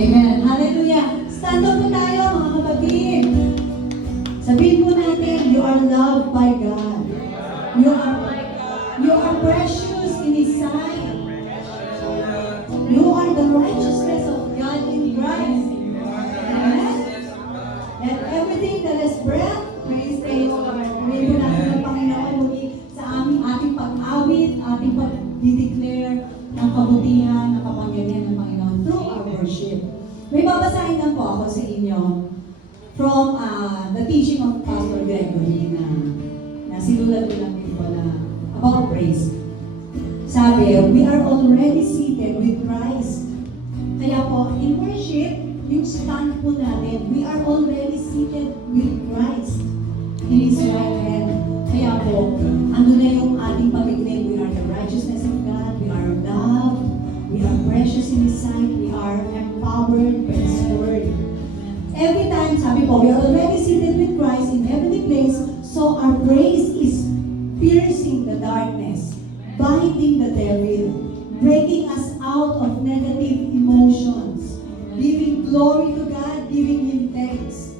Amen. Hallelujah. Stand up po tayo, mga kapatid. Sabihin po natin, you are loved by God. You are precious in His sight. You are the righteousness of God in Christ. Amen. Let everything that has breath, praise the Lord. Sabihin po natin ng Panginoon muli sa ating pag-awit, ating pag-declare ng kabutihan, ng kapangyarihan ng Panginoon through our worship. May babasahin lang po ako sa inyo from the teaching of Pastor Gregory na sinulat ko lang dito na about praise. Sabi, we are already seated with Christ. Kaya po, in worship, yung stand po natin, we are already seated with Christ in His right hand. Kaya po, ano na yung ating pag-declare, we are the righteousness of God, we are loved, we are precious in His sight, we are empowered by His word. Every time, sabi po, we are already seated with Christ in heavenly place, so our praise is piercing the darkness, binding the devil, breaking us out of negative emotions, giving glory to God, giving Him thanks.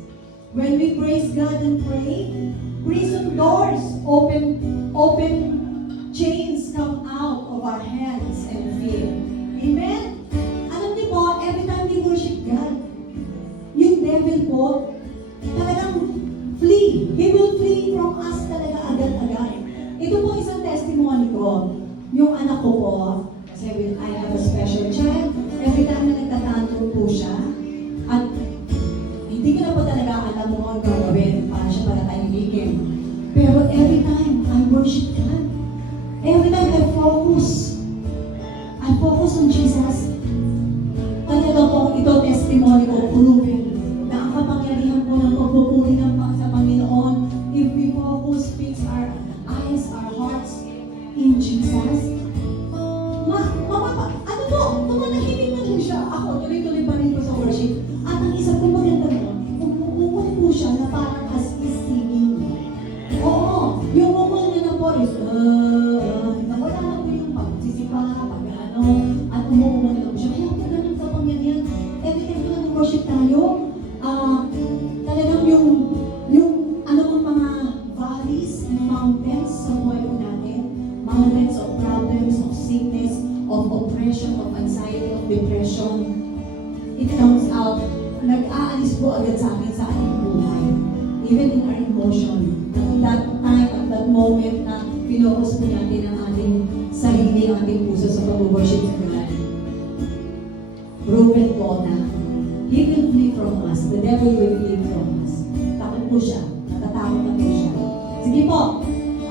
When we praise God and pray, prison doors open, chains come out of our hands and feet. Amen? Alam niyo po, every time we worship God, yung devil po, talagang flee. He will flee from us talaga agad-agad. Ito po isang testimony ko. Yung anak ko po, kasi I have a special child, every time na nagtatantrum po siya, at hindi ko na po talaga alam mo ang gagawin para siya para tahimikin. Pero every time I worship God, every time I focus on Jesus, talaga po ito testimony ko, proven na ang kapangyarihan po ng pagpupuri ng sa Panginoon, if we focus, fix our eyes, our hearts in Jesus, ano po, tumanahimik na rin siya. Ako, tuloy-tuloy pa rin po sa worship. At ang isa po maganda mo, umumul po siya na parang as is singing. Oo, yung umul niya na po is, wala na po yung pagsisipa, pag-ano, at umumul na po siya. Kaya po ganun sa pangyarihan. Every time po na worship tayo, talagang yung ano pong mga valleys and mountains sa buhay po natin, mountains of problems, of sickness, of oppression, of anxiety, of depression, it comes out, nag-aalis po agad sa akin sa ating buhay. Even in our emotion. At that time, at that moment na pinocus po natin ang ating sarili, ang ating puso sa pag-worship sa God. Proven po na He will flee from us. The devil will flee from us. Takot po siya. Natatakot na po siya. Sige po,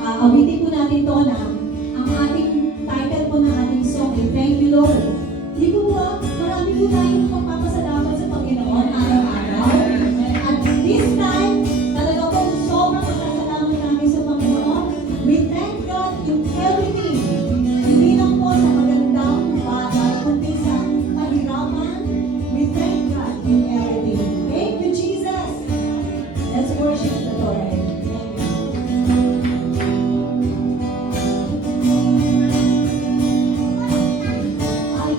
awitin po natin to na ang ating title po ng ating song ay Thank You Lord. Di po ba, marami po tayong magpapasalamat sa Panginoon araw-araw. At this time, talaga po sobrang pasasalamat namin sa Panginoon. We thank God in everything. Hindi lang po sa magandang bagay, kundi sa kahirapan. We thank God in everything. Thank you, Jesus. Let's worship the Lord. I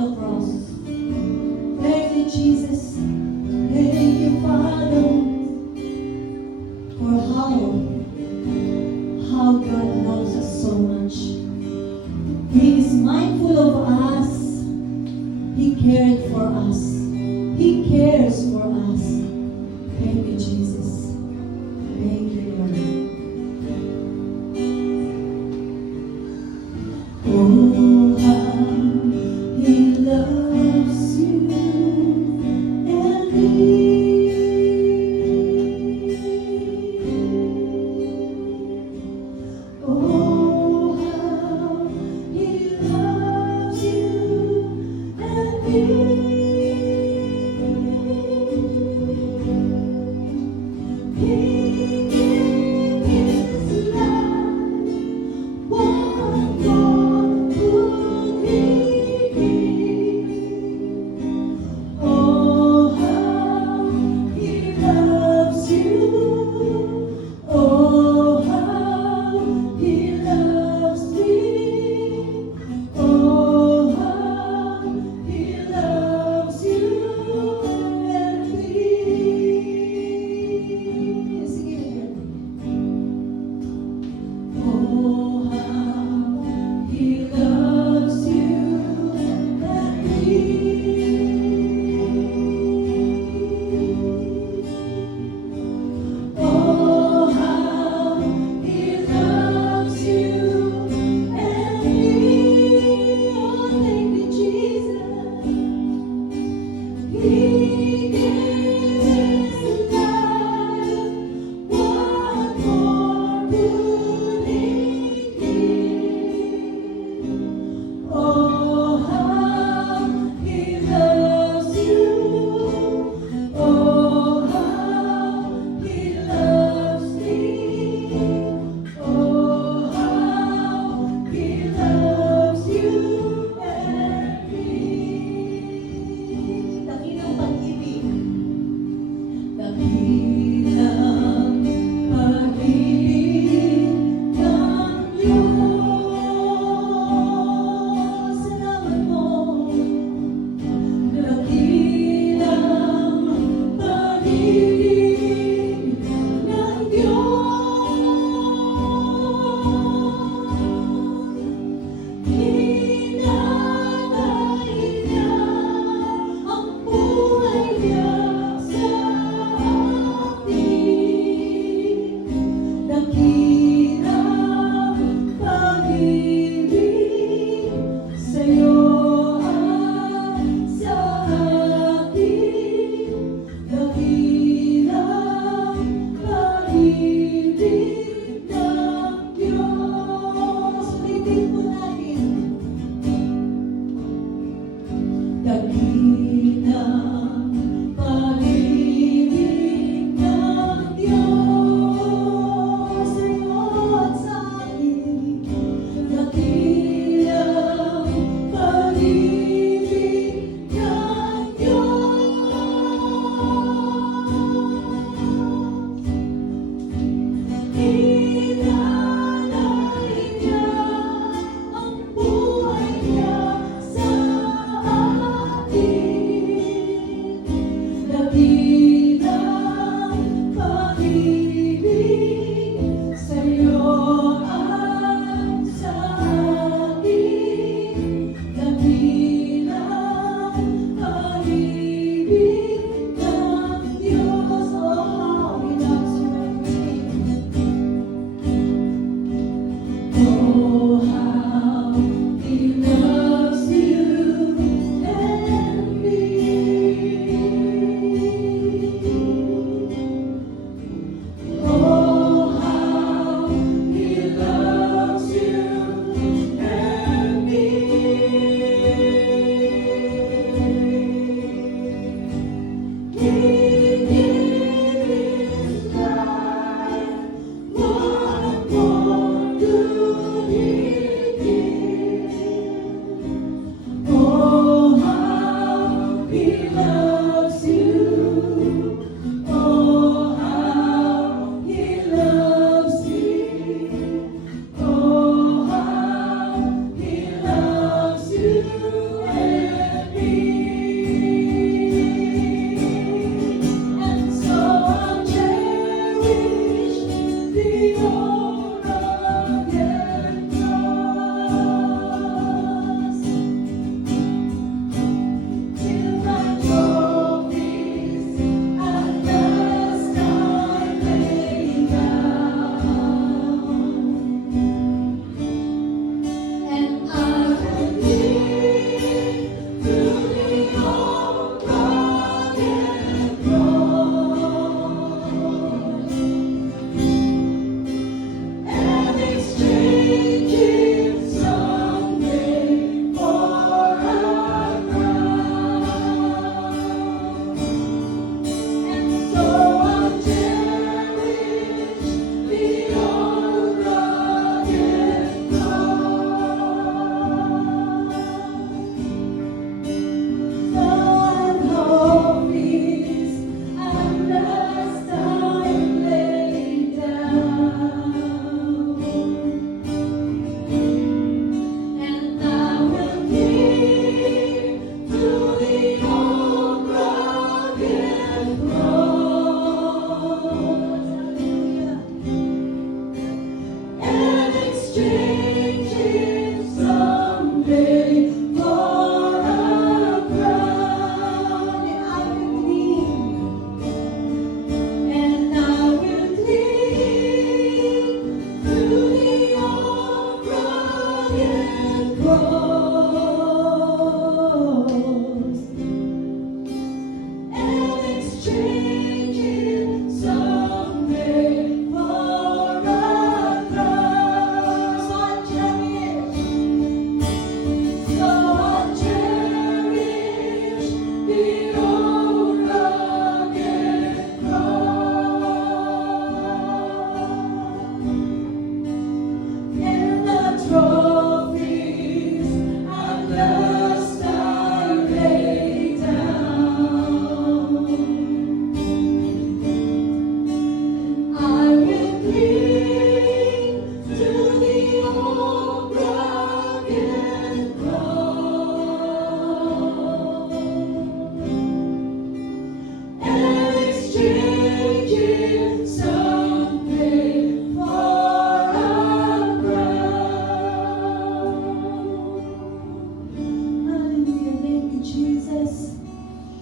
the cross. Thank you, Jesus. Thank you, Father, for how God loves us so much. He is mindful of us. He cared for us. He cares for us. Thank you, Jesus. Thank you, Lord. Oh, how He loves you and me. Oh, how He loves you and me. He gave His life. What more could He give? Oh, how He loves you. Oh, how He loves me. Oh, how He loves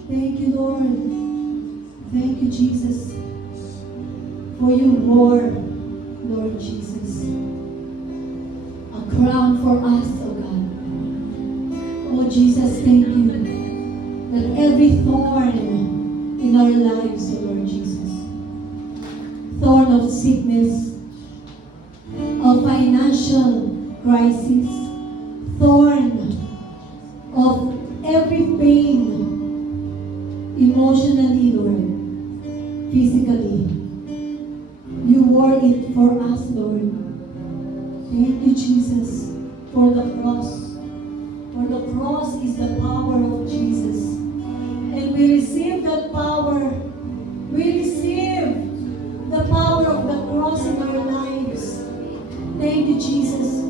Thank you, Lord. Thank you, Jesus, for your word, Lord Jesus. A crown for us, oh God. Oh Jesus, thank you that every thorn in our lives, oh Lord Jesus, thorn of sickness, of financial crisis, thorn of every pain, emotionally, Lord, physically, you wore it for us, Lord. Thank you, Jesus, for the cross. For the cross is the power of Jesus. And we receive that power. We receive the power of the cross in our lives. Thank you, Jesus.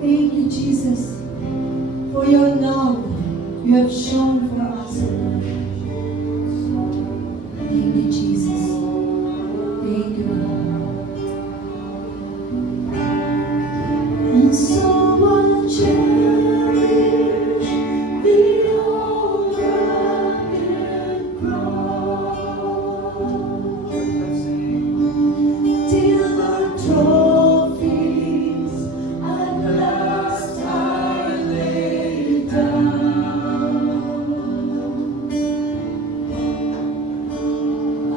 Thank you, Jesus, for your love you have shown for us. Thank you, Jesus. Thank you, Lord. And so I'll cherish the old rugged cross till the trophies at last I lay down.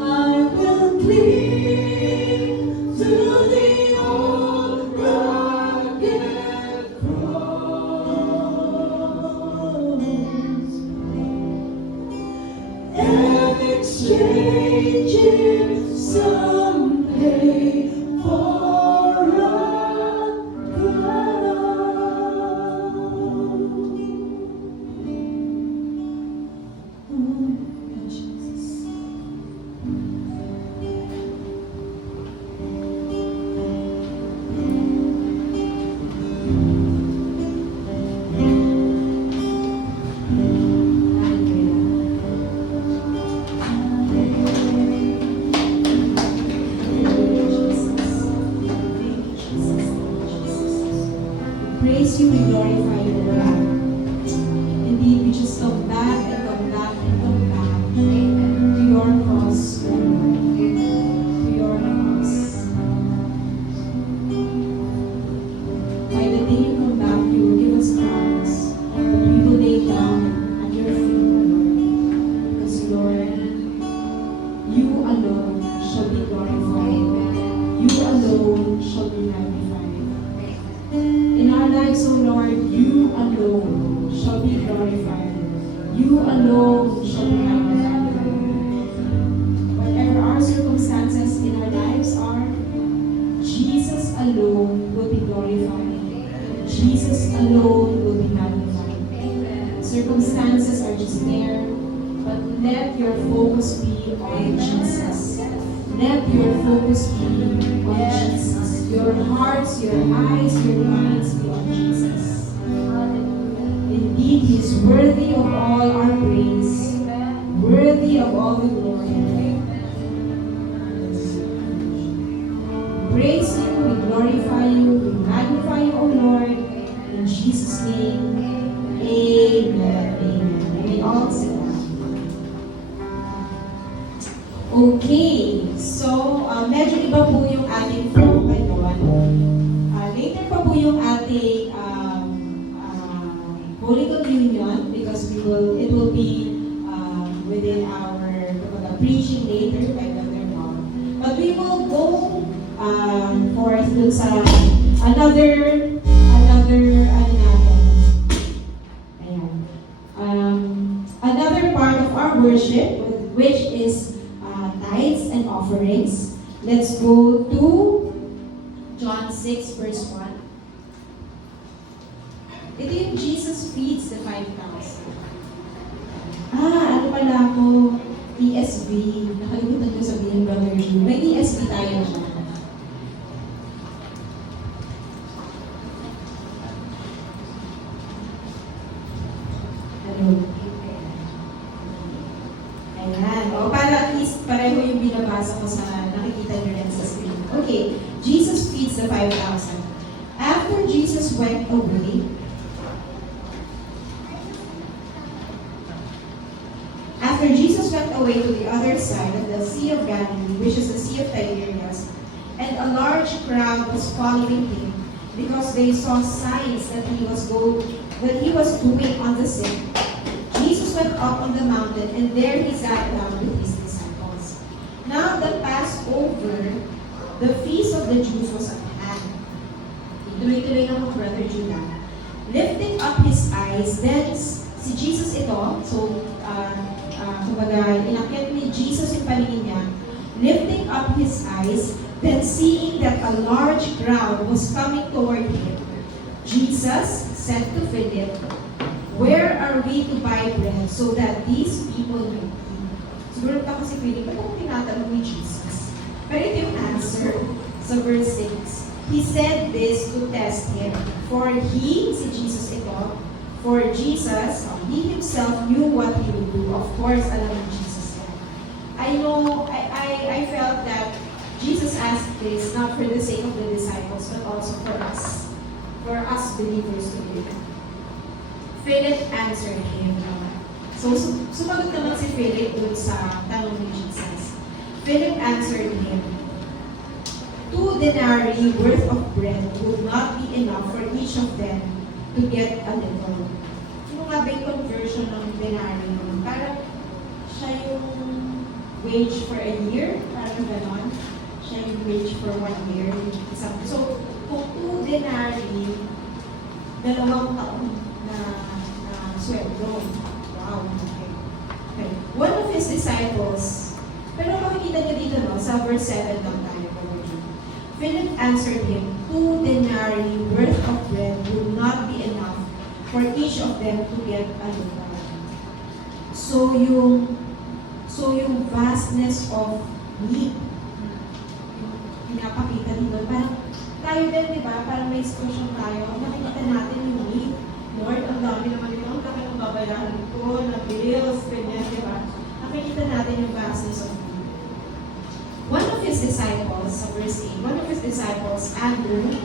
I will cling to the old rugged cross and exchange it someday for a crown. Oh, Jesus. Praise you, we glorify you, Lord. Indeed, we just come back and come back and come back to your cross, Lord. To your cross. By the day you come back, you will give us crowns that we will lay down at your feet, Lord. Because, Lord, you alone shall be glorified. You alone shall be magnified. In our lives, O Lord, you alone shall be glorified. You alone shall be magnified. Whatever our circumstances in our lives are, Jesus alone will be glorified. Jesus alone will be magnified. Circumstances are just there, but let your focus be on Jesus. Let your focus be on Jesus. Your hearts, your eyes, your minds be on Jesus. Indeed, He is worthy of all our praise, worthy of all the glory. We praise you, we glorify you, we magnify you, O Lord. In Jesus' name, amen. Amen. We all say okay, so medyo iba po yung ating flow ngayon. Later pa po yung ating Holy Communion because it will be within our preaching later by Brother Bob. But we will go forth dun sa another part of our worship, which is tithes and offerings. Let's go to John 6 verse 1. Ito yung Jesus feeds the 5,000. Ano pala ako? ESV. Nakalimutan ko sabihin, Brother Ju. May ESV tayo siya. Ayan. O, para at least pareho yung binabasa ko sa nakikita nyo rin sa screen. Okay. Jesus feeds the 5,000. After Jesus went away, After Jesus went away to the other side of the Sea of Galilee, which is the Sea of Tiberias, and a large crowd was following him, because they saw signs that he was doing on the sick. Jesus went up on the mountain, and there he sat down with his disciples. Now the Passover, the feast of the Jews, was at hand. Tuloy-tuloy ng Brother Judah. Lifting up his eyes, then si Jesus ito, so kumbaga, inakyat ni Jesus yung paningin niya, lifting up his eyes, then seeing that a large crowd was coming toward him, Jesus said to Philip, "Where are we to buy bread so that these people may eat?" Siguro pa kasi Philip, ba't ako tinatanong ni Jesus? Pero ito yung answer sa verse 6. He said this to test him, for he, si Jesus ito, for Jesus, he himself knew what he would do. Of course, alam ni Jesus yan. I felt that Jesus asked this not for the sake of the disciples, but also for us believers to do. Philip answered him. So, sumagot naman si Philip dun sa tanong ni Jesus. Philip answered him, 2 denarii worth of bread would not be enough for each of them to get a little. Yung nga ba yung conversion ng denarii naman? Parang siya yung wage for a year, parang ganon. Siya yung wage for 1 year. So, kung 2 denarii, 2 taon na sweldo. Wow. Okay. One of his disciples, pero makikita niyo dito, no, sa verse 7 lang tayo. Philip answered him, 2 denarii worth of bread would not be enough for each of them to get a little. So yung vastness of need, pinapakita dito, parang tayo din, di ba? Parang may expression tayo, nakikita natin yung need. Lord, ang dami naman ito, ang laki ng babayaran ko, na bills, ganyan, di ba? Nakikita natin yung vastness of need. One of his disciples, sa verse 8, one of his disciples, Andrew,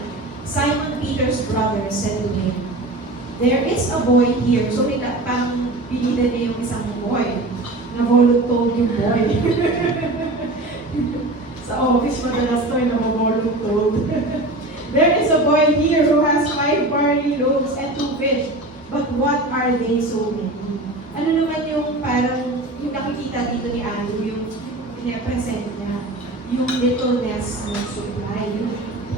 Simon Peter's brother, said to him, "There is a boy here." So, parang pinili niya yung isang boy. Na-voluntold yung boy. Sa office, madalas to yung na-voluntold. "There is a boy here who has 5 barley loaves and 2 fish. But what are they so many?" Ano naman yung parang, yung nakikita dito ni Andrew, yung pinapresent niya, yung littleness ng supply,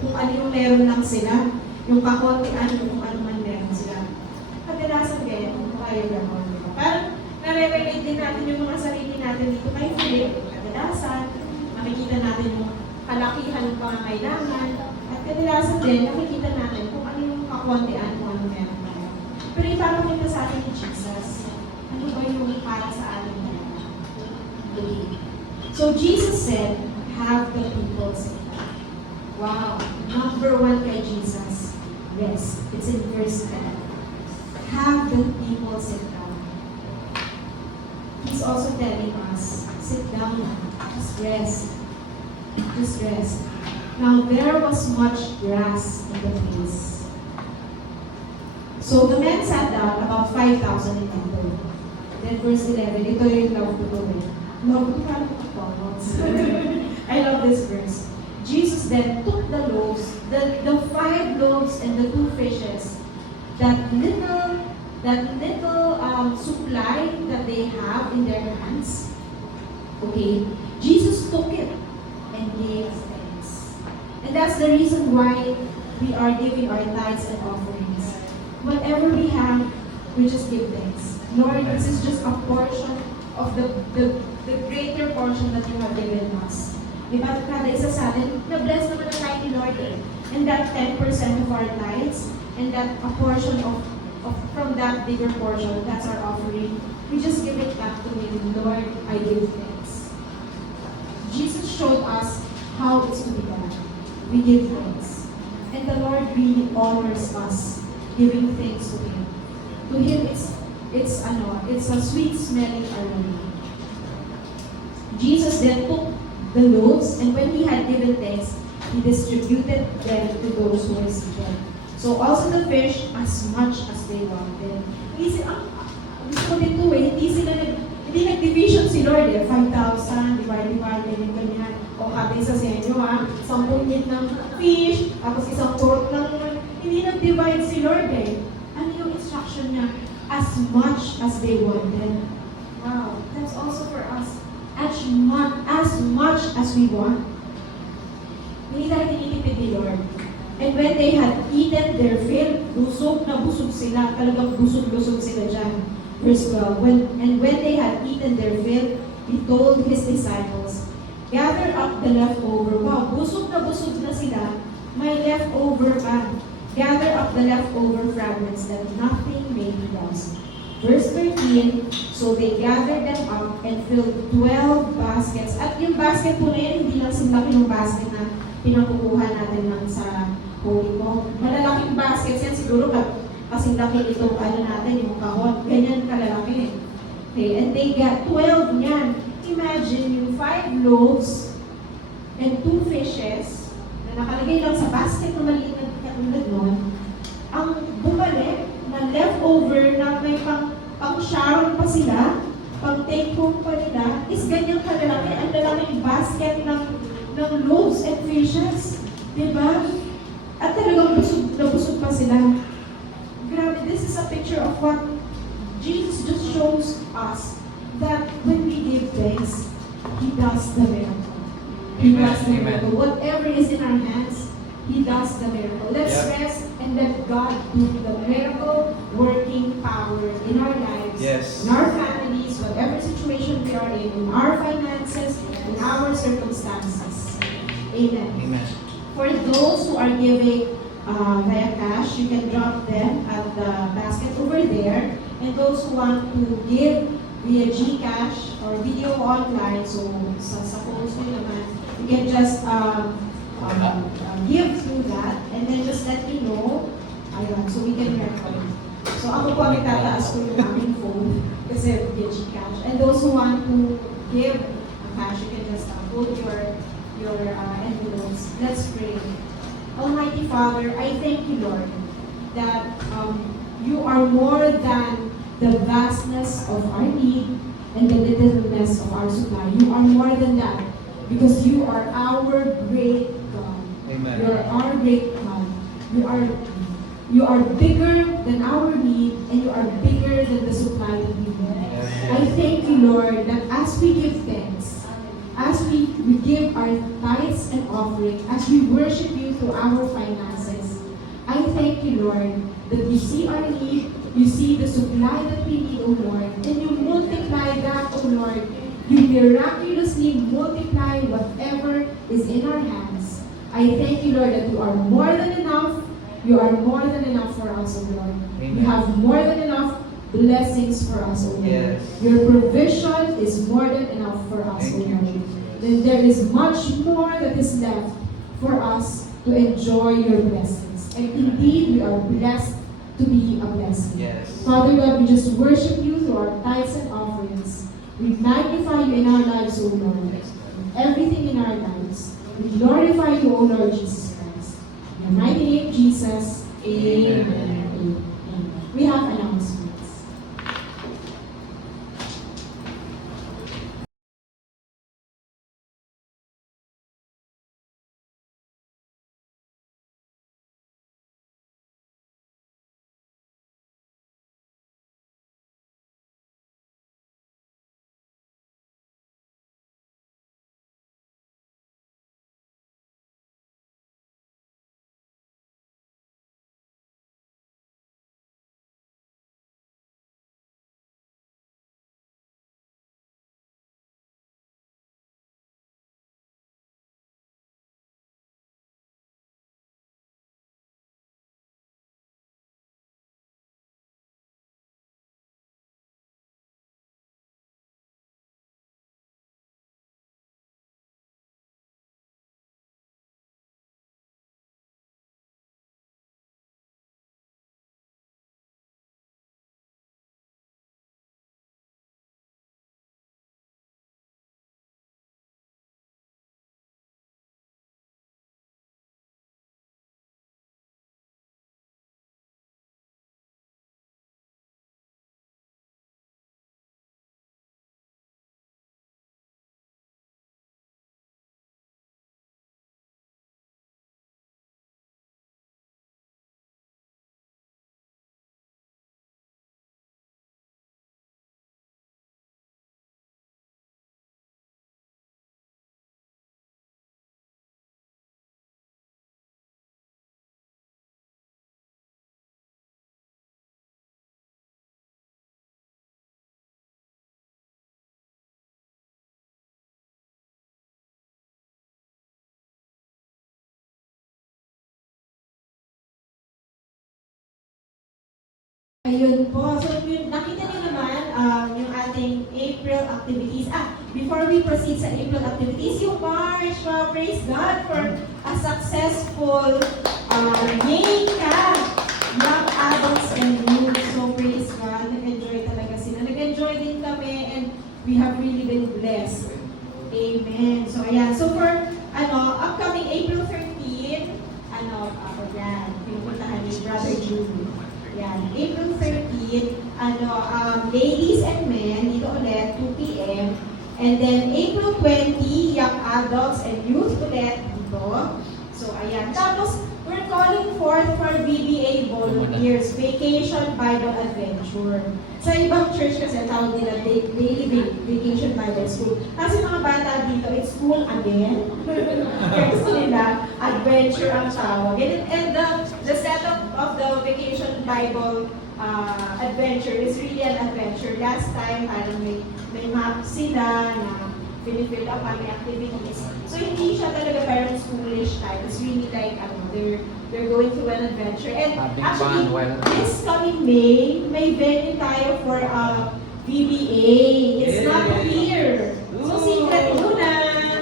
kung ano yung meron lang sila, yung kakontian, kung ano man meron sila. Kadalasan ganyan, kung tayo gano'n. Parang nare-relate din natin yung mga sarili natin dito kay Philip. Kadalasan, makikita natin yung kalakihan ng pangangailangan, at kadalasan din, nakikita natin kung ano yung kakontian, kung ano meron tayo. Pero ipapakita sa atin ni Jesus, ano ba yung para sa atin na So Jesus said, "Have the people sit down." Wow. Number 1 kay Jesus. Rest. It's in verse 10. Have the people sit down. He's also telling us, sit down now. Just rest. Just rest. Now there was much grass in the place. So the men sat down, about 5,000 in number. Then verse 11, ito yung love ko to it. Love ko parang I love this verse. Jesus then took the loaves, the 5 loaves and the 2 fishes, that little supply that they have in their hands. Okay, Jesus took it and gave thanks. And that's the reason why we are giving our tithes and offerings. Whatever we have, we just give thanks. Lord, this is just a portion of the greater portion that you have given us. Diba, kada isa sa atin, na-bless naman na tayo ni Lord eh. And that 10% of our tithes, and that a portion of from that bigger portion, that's our offering, we just give it back to Him. Lord, I give thanks. Jesus showed us how it's to be done. We give thanks. And the Lord really honors us giving thanks to Him. To Him, it's a sweet smelling aroma. Jesus then took the loaves, and when He had given thanks, He distributed them to those who were seated. So also the fish, as much as they wanted. Gusto ko din to eh, Hindi nag-division si Lord eh, 5,000, divide, ganyan. O habi sa senyo ha, 10 meat ng fish, tapos isang pork ng... Hindi nag-divide si Lord eh. Ano yung instruction niya? As much as they wanted. Wow, that's also for us. As much as we want. Hindi tayo tinitipid ni Lord. And when they had eaten their fill, busog na busog sila. Talagang busog-busog sila dyan. Verse 12, and when they had eaten their fill, he told his disciples, gather up the leftover. Wow, busog na sila. May leftover pa. Gather up the leftover fragments that nothing may be lost. Verse 13, so they gathered them up and filled 12 baskets. At yung basket po na yun, hindi lang simlaki yung basket na pinakukuha natin lang sa holy mo. Malalaking baskets yan, siguro kasing laki itong natin, yung kahon. Ganyan kalalaki. Okay, and they got 12 niyan. Imagine yung 5 loaves and 2 fishes na nakalagay lang sa basket na maliit na katulad nun, ang bumalik na leftover na may pang-sharon pa sila, pang-take home pa nila, is ganyang kalalaki. Ang lalaking basket ng loaves and fishes. Diba? At talagang busog pa sila. Grabe, this is a picture of what Jesus just shows us that when we give thanks, He does the miracle. He does the miracle. Whatever is in our hands, He does the miracle. Let's rest and let God do the miracle working power in our lives, in our families, whatever situation we are in our finances, in our circumstances. Amen. Amen. For those who are giving via cash, you can drop them at the basket over there. And those who want to give via GCash or video online, so sa phones nyo naman, you can just give through that and then just let me know. Ayun, so we can record. So ako po ang tataas ko yung aming phone kasi via GCash. And those who want to give cash, you can just put your envelopes. Let's pray. Almighty Father, I thank you, Lord, that you are more than the vastness of our need and the littleness of our supply. You are more than that because you are our great God. Amen. You are our great God. You are bigger than our need and you are bigger than the supply that we need. I thank you, Lord, that as we give thanks, as we give our tithes and offering, as we worship you through our finances, I thank you, Lord, that you see our need, you see the supply that we need, O Lord, and you multiply that, O Lord. You miraculously multiply whatever is in our hands. I thank you, Lord, that you are more than enough. You are more than enough for us, O Lord. Amen. You have more than enough blessings for us, O Lord. Yes. Your provision is more than enough for us, O Thank you, Lord. Jesus. Then there is much more that is left for us to enjoy your blessings. And indeed, we are blessed to be a blessing. Yes. Father God, we just worship you through our tithes and offerings. We magnify you in our lives, O Lord. Everything in our lives. We glorify you, O Lord Jesus Christ. In your mighty name, Jesus. Amen. Amen. We have announcements. Ayun po. So, nakita niyo naman yung ating April activities. Before we proceed sa April activities, yung March. Wow, praise God for a successful Yay ka! Young adults and youth. So, praise God. Nag-enjoy talaga sila. Nag-enjoy din kami and we have really been blessed. Amen. So, ayan. So, for upcoming April 13, yan, pinupuntahan ni Brother Julie. Yan, April 13, ladies and men, dito ulit, 2 p.m. And then April 20, young adults and youth ulit dito. So, ayan. Tapos, we're calling forth for VBA volunteers, Vacation Bible Adventure. Sa ibang church kasi, tawag nila Daily Vacation Bible School. Kasi mga bata dito, it's school again. Kasi nila, adventure ang tawag. And the setup of the Vacation Bible adventure is really an adventure. Last time, may map sila na pinifill up may activities. So, hindi siya talaga parang schoolish type. It's really like, they're going through an adventure. And actually, this coming May, may venue tayo for VBA. It's not here. So, secret muna.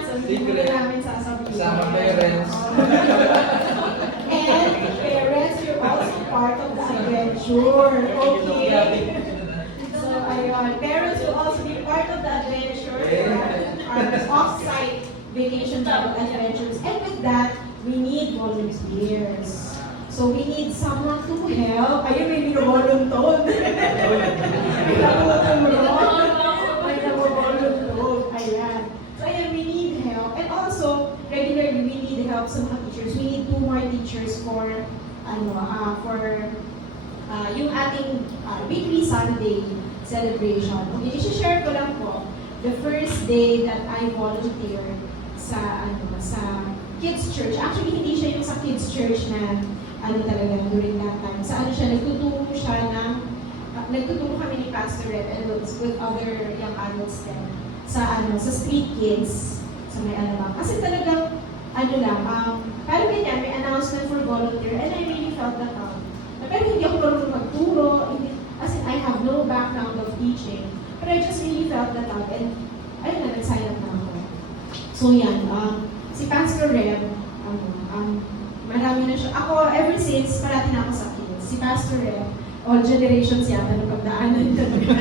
So, hindi muna namin sasabihin. Sama parents. And parents, you're also part of the adventure. Okay. So, ayun. Parents will also be part of the adventure. Our off-site vacation travel adventures. And with that, we need volunteers. So we need someone to help. Ayun, may binovoluntood. May nabovoluntood. Ayan. So ayan, we need help. And also, regularly, we need help sa mga teachers. We need 2 more teachers for yung ating weekly Sunday celebration. Okay, i-share ko lang po the first day that I volunteered sa kids church. Actually, hindi siya yung sa kids church na talaga during that time. Sa nagtuturo kami ni Pastor Red and with other young adults then sa street kids sa may Alabang. Kasi talagang parang ganyan, may announcement for volunteer and I really felt that pero hindi ako marunong magturo, as in I have no background of teaching. But I just really felt that and ayun na, nag-sign up na ako. So yan, si Pastor Reb, marami na siya. Ako, ever since, parati na ako sa kids. Si Pastor Reb, all generations yata nung pagdaanan talaga.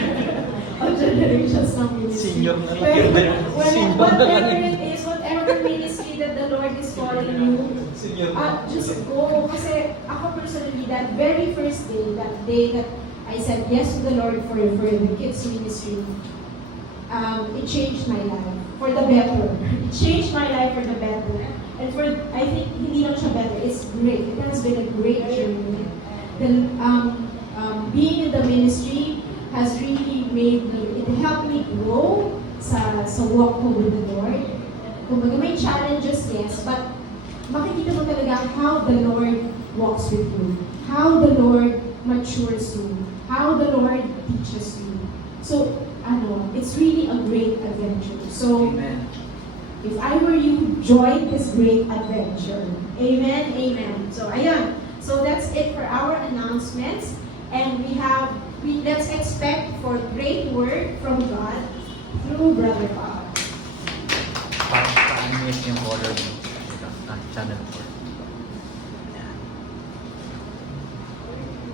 All generations ng ministry. Senior na lang. Pero, whatever it is, whatever ministry that the Lord is calling you, just go. Kasi ako personally, that very first day, that day that I said yes to the Lord for the kids ministry, it changed my life for the better. It changed my life for the better. And I think hindi lang siya better, it's great. It has been a great journey. Then, being in the ministry has really it helped me grow sa walk ko with the Lord. Kumbaga may challenges, yes, but makikita mo talaga how the Lord walks with you, how the Lord matures you, how the Lord teaches you. So, it's really a great adventure. So, Amen. If I were you, join this great adventure. Amen, amen. So, ayan. So, that's it for our announcements. And let's expect for great word from God through Brother Bob. Pa-animate yung order mo. Channel 4.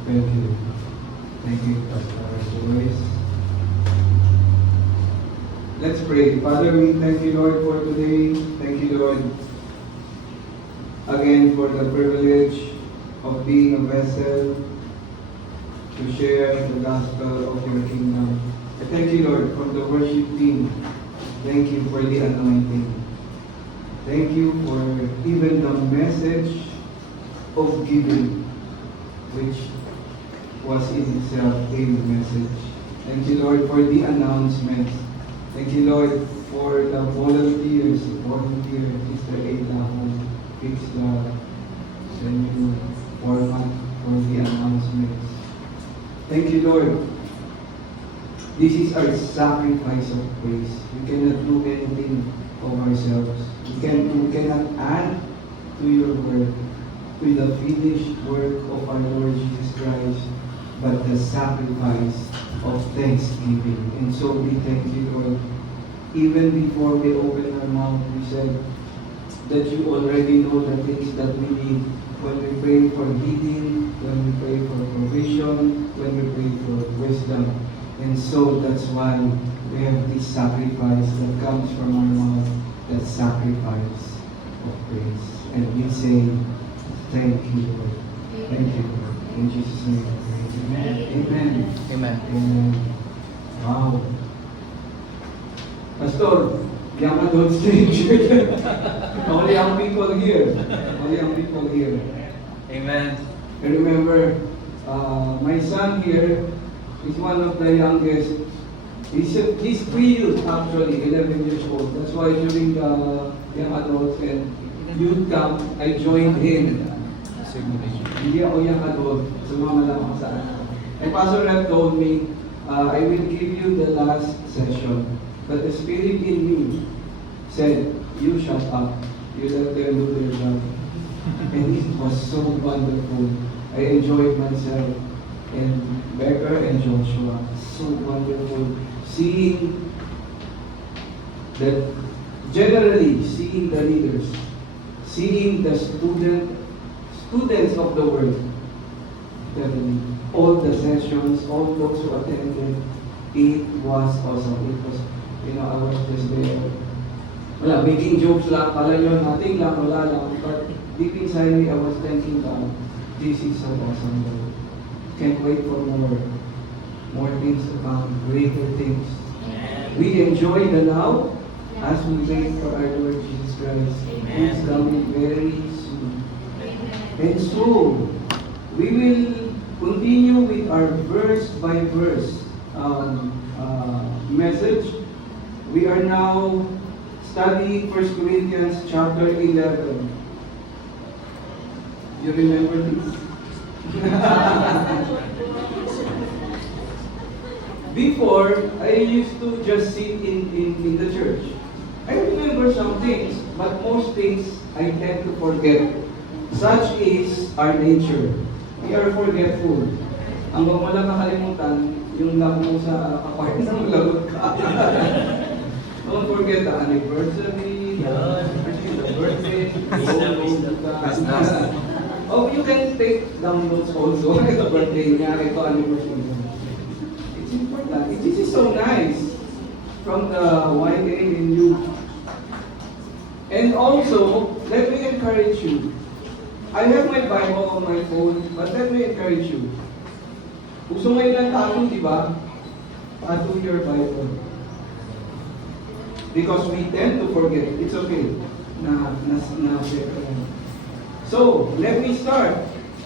Thank you. Thank you, Pastor Joyce. Let's pray. Father, we thank you, Lord, for today. Thank you, Lord, again for the privilege of being a vessel to share the gospel of your kingdom. I thank you, Lord, for the worship team. Thank you for the anointing. Thank you for even the message of giving, which was in itself a message. Thank you, Lord, for the announcements. Thank you, Lord, for the volunteers. Sister Ayla, who fixed the new format for the announcements. Thank you, Lord. This is our sacrifice of praise. We cannot do anything of ourselves. We cannot add to your work, to the finished work of our Lord Jesus Christ but the sacrifice of thanksgiving. And so we thank you, Lord. Even before we open our mouth, we said that you already know the things that we need. When we pray for healing, when we pray for provision, when we pray for wisdom. And so that's why we have this sacrifice that comes from our mouth, that sacrifice of praise. And we say, thank you, Lord. Thank you, Lord. In Jesus' name. Amen. Amen. Amen. Amen. Wow. Pastor, young adult stage. Only young people here. Only young people here. Amen. I remember my son here is one of the youngest. He's pre-youth actually, 11 years old. That's why during the young adults and youth camp, I joined him. Hindi ako young adult. Sumama lang ako sa ano. And Pastor Rep told me, I will give you the last session. But the Spirit in me said, you shut up. You let them do their job. And it was so wonderful. I enjoyed myself. And Becker and Joshua, so wonderful. Seeing that, generally, seeing the leaders, seeing the students of the Word, all the sessions, all those who attended, it was awesome. It was, I was just there. Wala, making jokes lang, pala yun, nothing lang, wala lang. But deep inside me, I was thinking, this is so awesome, Lord. Can't wait for more things to come, greater things. We enjoy the now as we wait for our Lord Jesus Christ, who is coming very soon. And so, we will continue with our verse by verse message. We are now studying 1 Corinthians chapter 11. You remember this? Before, I used to just sit in the church. I remember some things, but most things I tend to forget. Such is our nature. We are forgetful. Ang mo lang nakalimutan, yung love mo sa apartment, lagot ka. Don't forget the anniversary, the birthday, oh, you can take down notes also. Ito birthday niya, ito anniversary. It's important. This is so nice from the YA in you. And also, let me encourage you. I have my Bible on my phone, but let me encourage you. Gusto ngayon ng tattoo, di ba? Tattoo your Bible. Because we tend to forget. It's okay. So, let me start.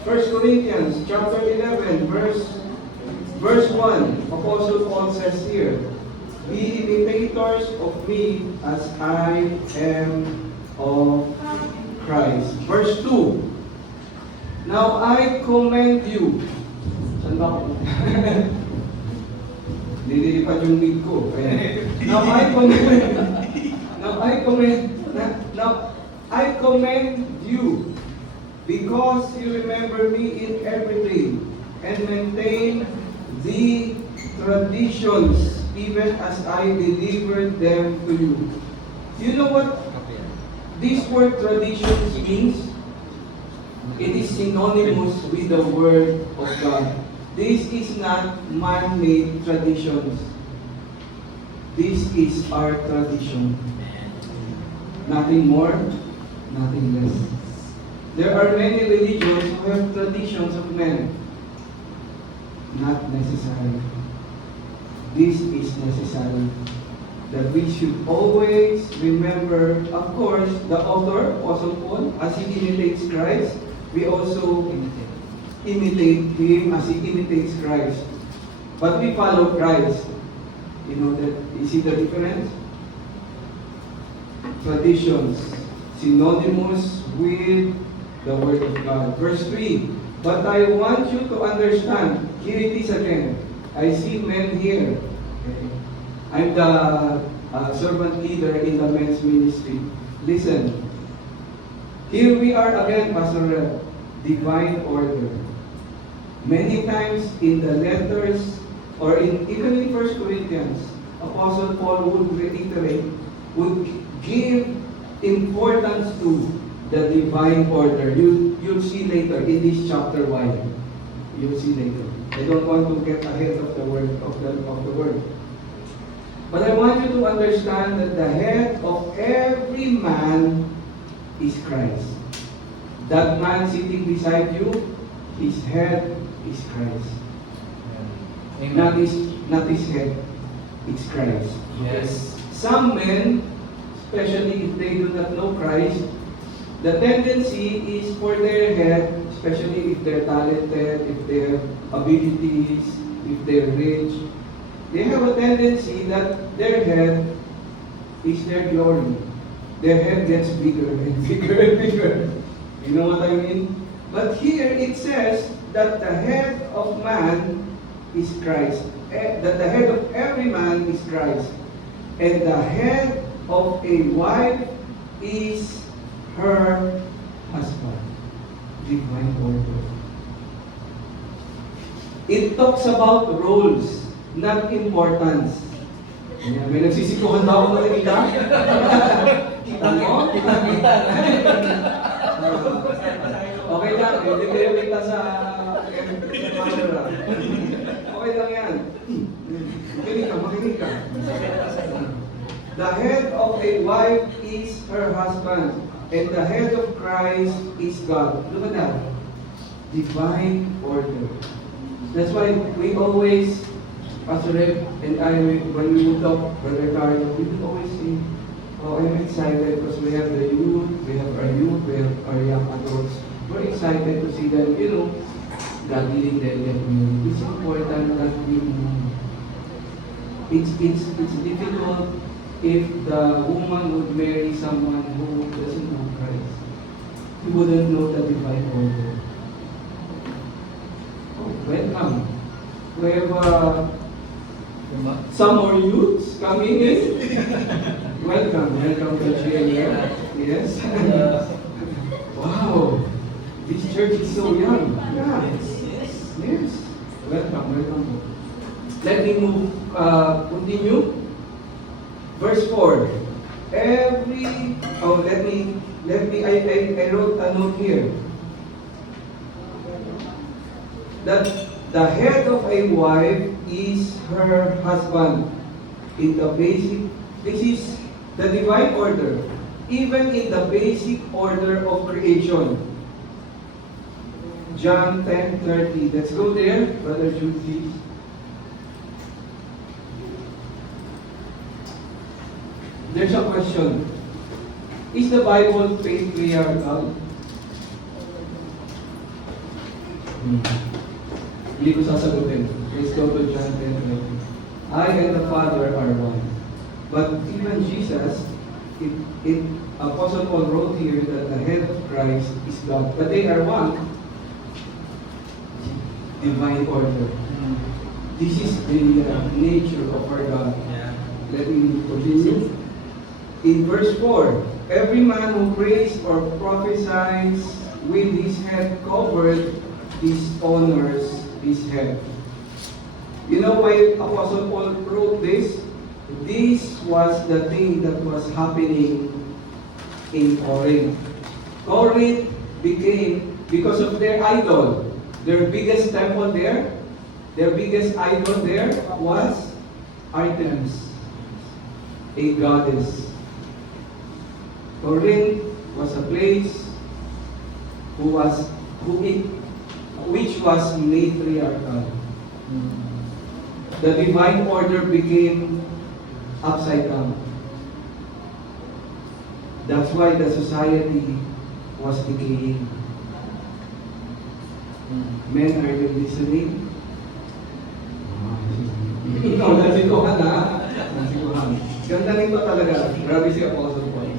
1 Corinthians chapter 11, verse 1. Apostle Paul says here, be imitators of me as I am of Christ. Verse 2. Now I commend you. Saan ba ako? Nililipat yung lead ko. Now I commend you because you remember me in everything and maintain the traditions even as I delivered them to you. You know what this word traditions means? It is synonymous with the Word of God. This is not man-made traditions. This is our tradition. Nothing more, nothing less. There are many religions who have traditions of men. Not necessary. This is necessary. That we should always remember, of course, the author, Apostle Paul, as he imitates Christ, we also imitate him as he imitates Christ. But we follow Christ. You know that, you see the difference? Traditions, synonymous with the Word of God. Verse 3, but I want you to understand, here it is again. I see men here. Okay. I'm the servant leader in the men's ministry. Listen, here we are again, Pastor Rep. Divine order. Many times in the letters, or even in 1 Corinthians, Apostle Paul would reiterate, would give importance to the divine order. You'll see later in this chapter why. You'll see later. I don't want to get ahead of the word of the word. But I want you to understand that the head of every man is Christ. That man sitting beside you, his head is Christ. Not his head, it's Christ. Yes. Some men, especially if they do not know Christ, the tendency is for their head, especially if they're talented, if they have abilities, if they're rich, they have a tendency that their head is their glory. Their head gets bigger and bigger and bigger. You know what I mean? But here it says that the head of man is Christ. That the head of every man is Christ. And the head of a wife is her husband. Divine order. It talks about roles, not importance. Ayan, may nagsisikuhan daw ako nakikita? Kita mo? Kita. Okay lang, hindi kayo kita sa camera. Okay lang yan. Makinig ka. The head of a wife is her husband, and the head of Christ is God. Look at that. Divine order. That's why we always, Pastor Reb and I, when we would talk, Brother Carlo, we would always say, oh, I'm excited because we have the youth, we have our young adults. We're excited to see them, God leading them in the community. It's important that it's difficult if the woman would marry someone who doesn't know Christ. He wouldn't know the divine order. Oh, welcome. We have some more youths coming in. Welcome to Chile. Yes. Wow. This church is so young. Yeah. Yes. Welcome. Let me continue. Verse 4. I wrote a note here. That the head of a wife is her husband. In the basic, this is the divine order. Even in the basic order of creation. John 10:30. Let's go there, Brother Jude, please. There's a question. Is the Bible patriarchal? Hindi ko sasagutin. Let's go to John 10:30. I and the Father are one. But even Jesus, Apostle Paul wrote here that the head of Christ is God. But they are one. Divine order. This is the nature of our God. Let me continue. In verse 4, every man who prays or prophesies with his head covered dishonors his head. You know why Apostle Paul wrote this? This was the thing that was happening in Corinth. Corinth became, because of their idol, their biggest temple there, their biggest idol there was Artemis, a goddess. Corinth was a place which was matriarchal. The divine order became upside down. That's why the society was decaying. Men, are you listening? No, nasikuhan na. Nasikuhan. Ganda nito talaga. Grabe si Apostle Paul.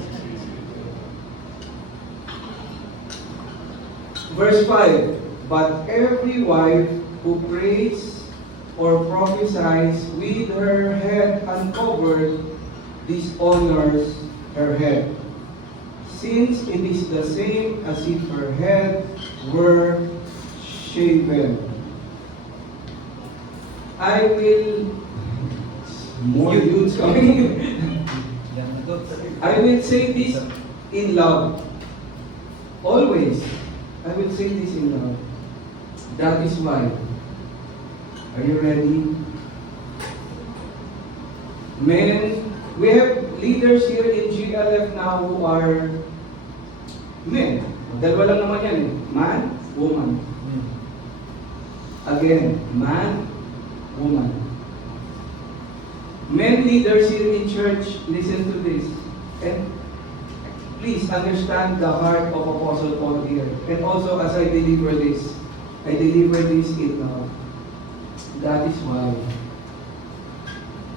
Verse 5, but every wife who prays or prophesies with her head uncovered dishonors her head, since it is the same as if her head were shaven. I will, more youths coming. I will say this in love. Always, I will say this in love. That is why. Are you ready? Men, we have leaders here in GLF now who are men. Dalawa lang naman yan eh. Man, woman. Again, man, woman. Men leaders here in church, listen to this. And please understand the heart of Apostle Paul here. And also as I deliver this in love. That is why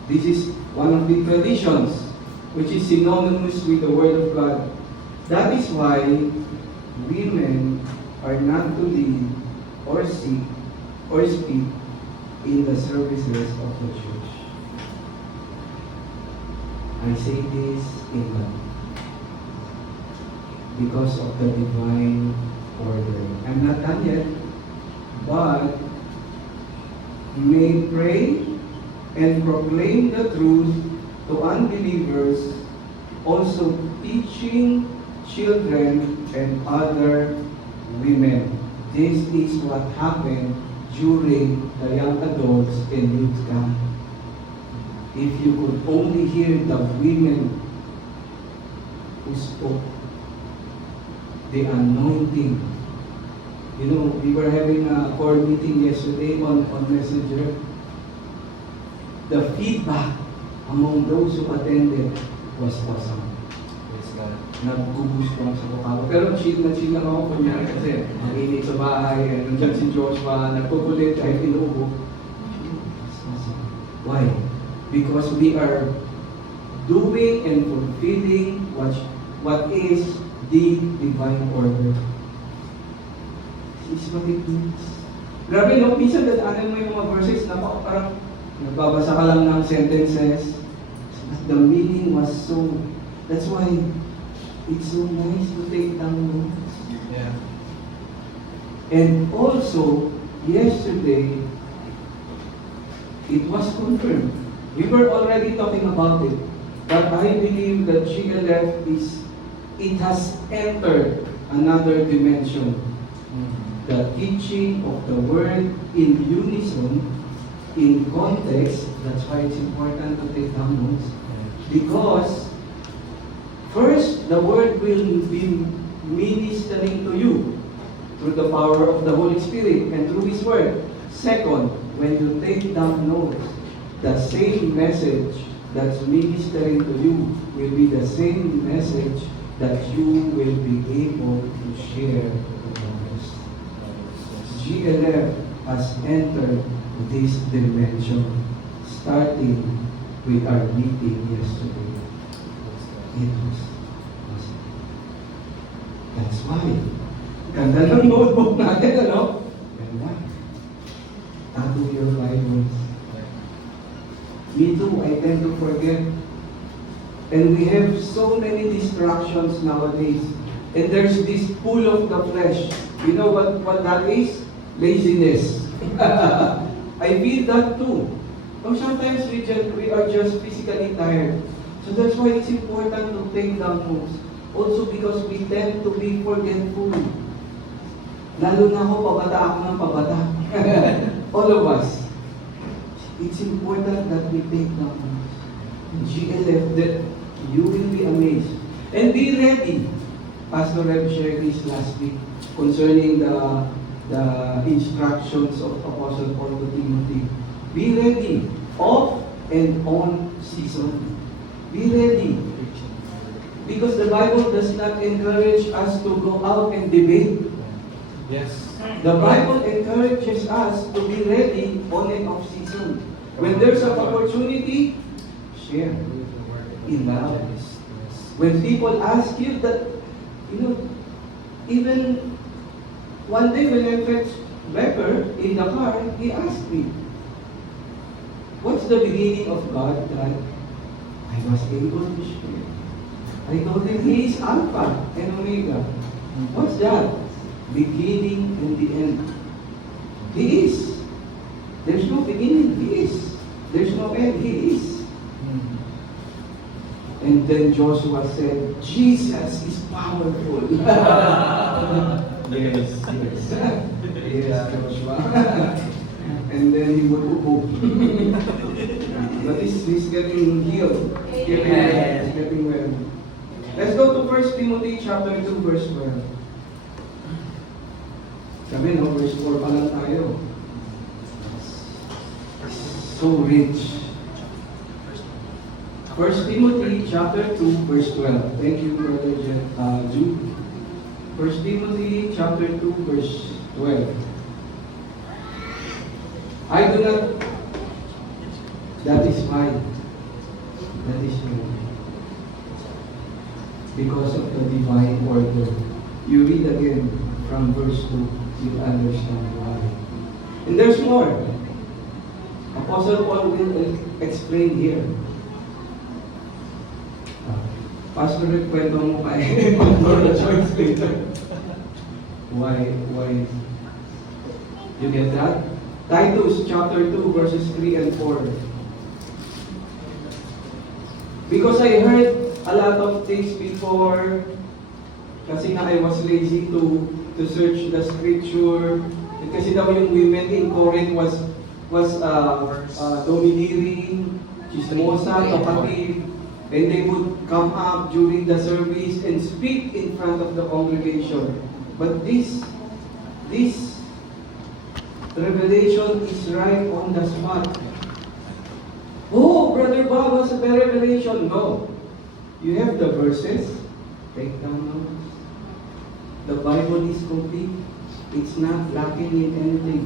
this is one of the traditions which is synonymous with the Word of God. That is why women are not to lead or speak in the services of the church. I say this in love because of the divine order. I'm not done yet, but may pray and proclaim the truth to unbelievers, also teaching children and other women. This is what happened during the young adults and youth camp. If you could only hear the women who spoke, the anointing. You know, we were having a core meeting yesterday on Messenger. The feedback among those who attended was awesome. Nag-boost lang sa mukha ko. Pero chill lang ako kunyari kasi ang init sa bahay, nandiyan si Joshua, nagpupulit kahit inuubo. Why? Because we are doing and fulfilling what is the divine order. This is what it means. Grabe, no? Minsan dadaanan mo yung mga verses na parang nagbabasa ka lang ng sentences. The meaning was so... That's why it's so nice to take down notes. Yeah. And also, yesterday, it was confirmed. We were already talking about it. But I believe that GLF it has entered another dimension. The teaching of the word in unison, in context. That's why it's important to take down notes. Because first, the word will be ministering to you through the power of the Holy Spirit and through His word. Second, when you take down notes, the same message that's ministering to you will be the same message that you will be able to share with others. GLF has entered this dimension, starting with our meeting yesterday. It was awesome. That's why, ganda ng notebook natin, ano? Ganda. Tato your Bibles. Me too, I tend to forget. And we have so many distractions nowadays. And there's this pull of the flesh. You know what that is? Laziness. I feel that too. Or sometimes we are just physically tired. So that's why it's important to take down notes. Also because we tend to be forgetful. Lalo na ako, pabata ako ng pabata. All of us. It's important that we take down notes. GLF, that you will be amazed. And be ready. Pastor Reb shared this last week concerning the instructions of Apostle Paul to Timothy. Be ready, off and on season. Be ready. Because the Bible does not encourage us to go out and debate. Yes. The Bible encourages us to be ready on and off season. When there's an opportunity, share in love. When people ask you that, even one day when I fetched Becker in the car, he asked me, what's the beginning of God that I was able to share? I told him, He is Alpha and Omega. What's that? Beginning and the end. He is. There's no beginning, He is. There's no end, He is. And then Joshua said, Jesus is powerful. Yes, yes. Yes, Joshua. And then he would upo. But he's getting healed. Getting well. He's getting well. Let's go to 1 Timothy chapter 2, verse 12. Sabi, no, verse 4 pa lang tayo. So rich. 1 Timothy chapter 2, verse 12. Thank you, Brother Jude. 1 Timothy chapter 2, verse 12. I do not, that is why. That is why. Because of the divine order. You read again from verse 2, you'll understand why. And there's more. Apostle Paul will explain here. Pastor, kwento mo kay Pastor Joyce later. Why? You get that? Titus chapter 2 verses 3 and 4. Because I heard a lot of things before, kasi nga I was lazy to search the scripture. Kasi daw yung women in Corinth was domineering, chismosa, talkative. And they would come up during the service and speak in front of the congregation. But this revelation is right on the spot. Oh, Brother Bob has a revelation. No. You have the verses. Take down notes. The Bible is complete. It's not lacking in anything.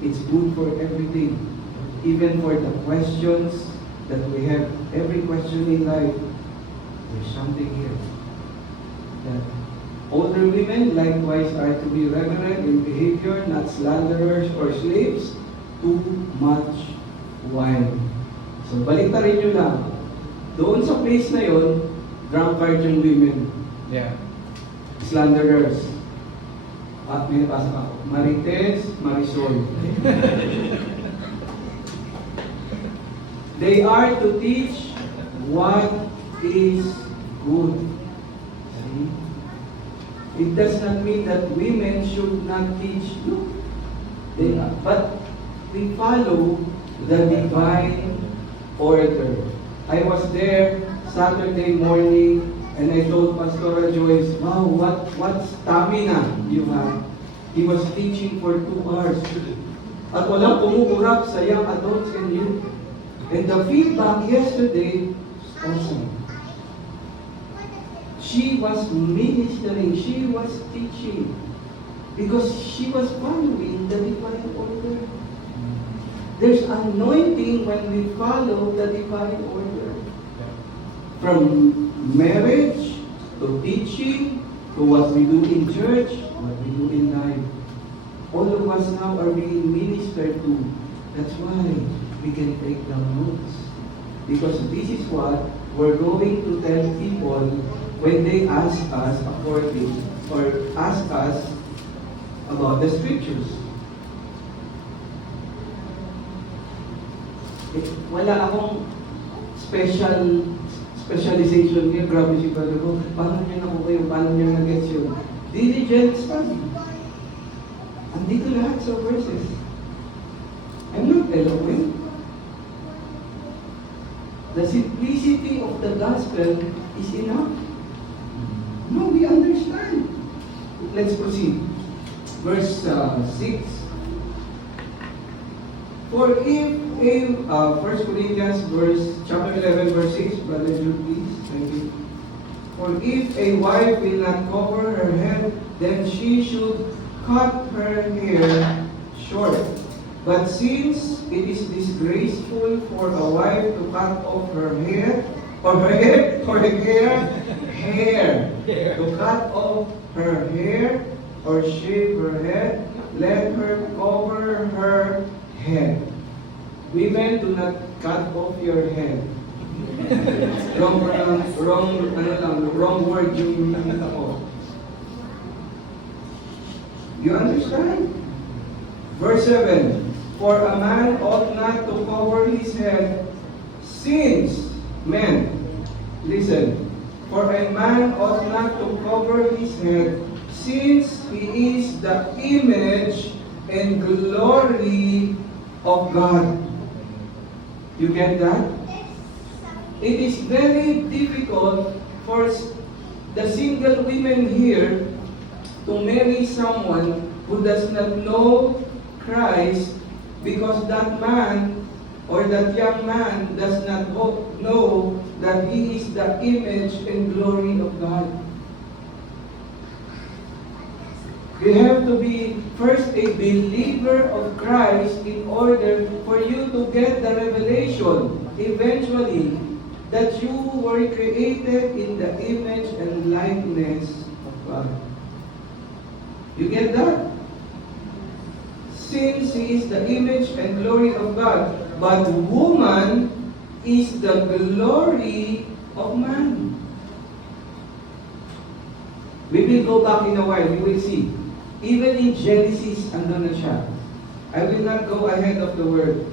It's good for everything. Even for the questions that we have, every question in life, there's something here. That older women likewise are to be reverent in behavior, not slanderers or slaves, too much wine. So baliktarin nyo lang. Doon sa place na yon, drunkard yung women. Yeah. Slanderers. At may napasa ako. Marites, Marisol. They are to teach what is good. See? It does not mean that women should not teach. No. They are, but we follow the divine order. I was there Saturday morning and I told Pastor Joyce, wow, what stamina you have. He was teaching for 2 hours. At walang kumukurap sa young adults and youth. And the feedback yesterday was awesome. She was ministering, she was teaching, because she was following the divine order. There's anointing when we follow the divine order. From marriage, to teaching, to what we do in church, what we do in life. All of us now are being ministered to. That's why we can take down notes. Because this is what we're going to tell people when they ask us according or ask us about the scriptures. Wala akong specialization niya. Grabe si Brother ko. Paano niya nakuha yun? Paano niya nag-gets yun? Diligent study. Andito lahat sa verses. I'm not eloquent. The simplicity of the gospel is enough. No, we understand. Let's proceed. Verse 6. For if 1 Corinthians chapter 11 verse 6, Brother Jude, please. Thank you. For if a wife will not cover her head, then she should cut her hair short. But since it is disgraceful for a wife to cut off her hair, to cut off her hair or shave her head, let her cover her head. Women, do not cut off your head. wrong word yung nakita ko. You understand? Verse 7. For a man ought not to cover his head, since men, listen, for a man ought not to cover his head, since he is the image and glory of God. You get that? It is very difficult for the single women here to marry someone who does not know Christ, because that man or that young man does not know that he is the image and glory of God. You have to be first a believer of Christ in order for you to get the revelation eventually that you were created in the image and likeness of God. You get that? Since he is the image and glory of God, but woman is the glory of man. We will go back in a while, you will see. Even in Genesis, andun na siya. I will not go ahead of the word.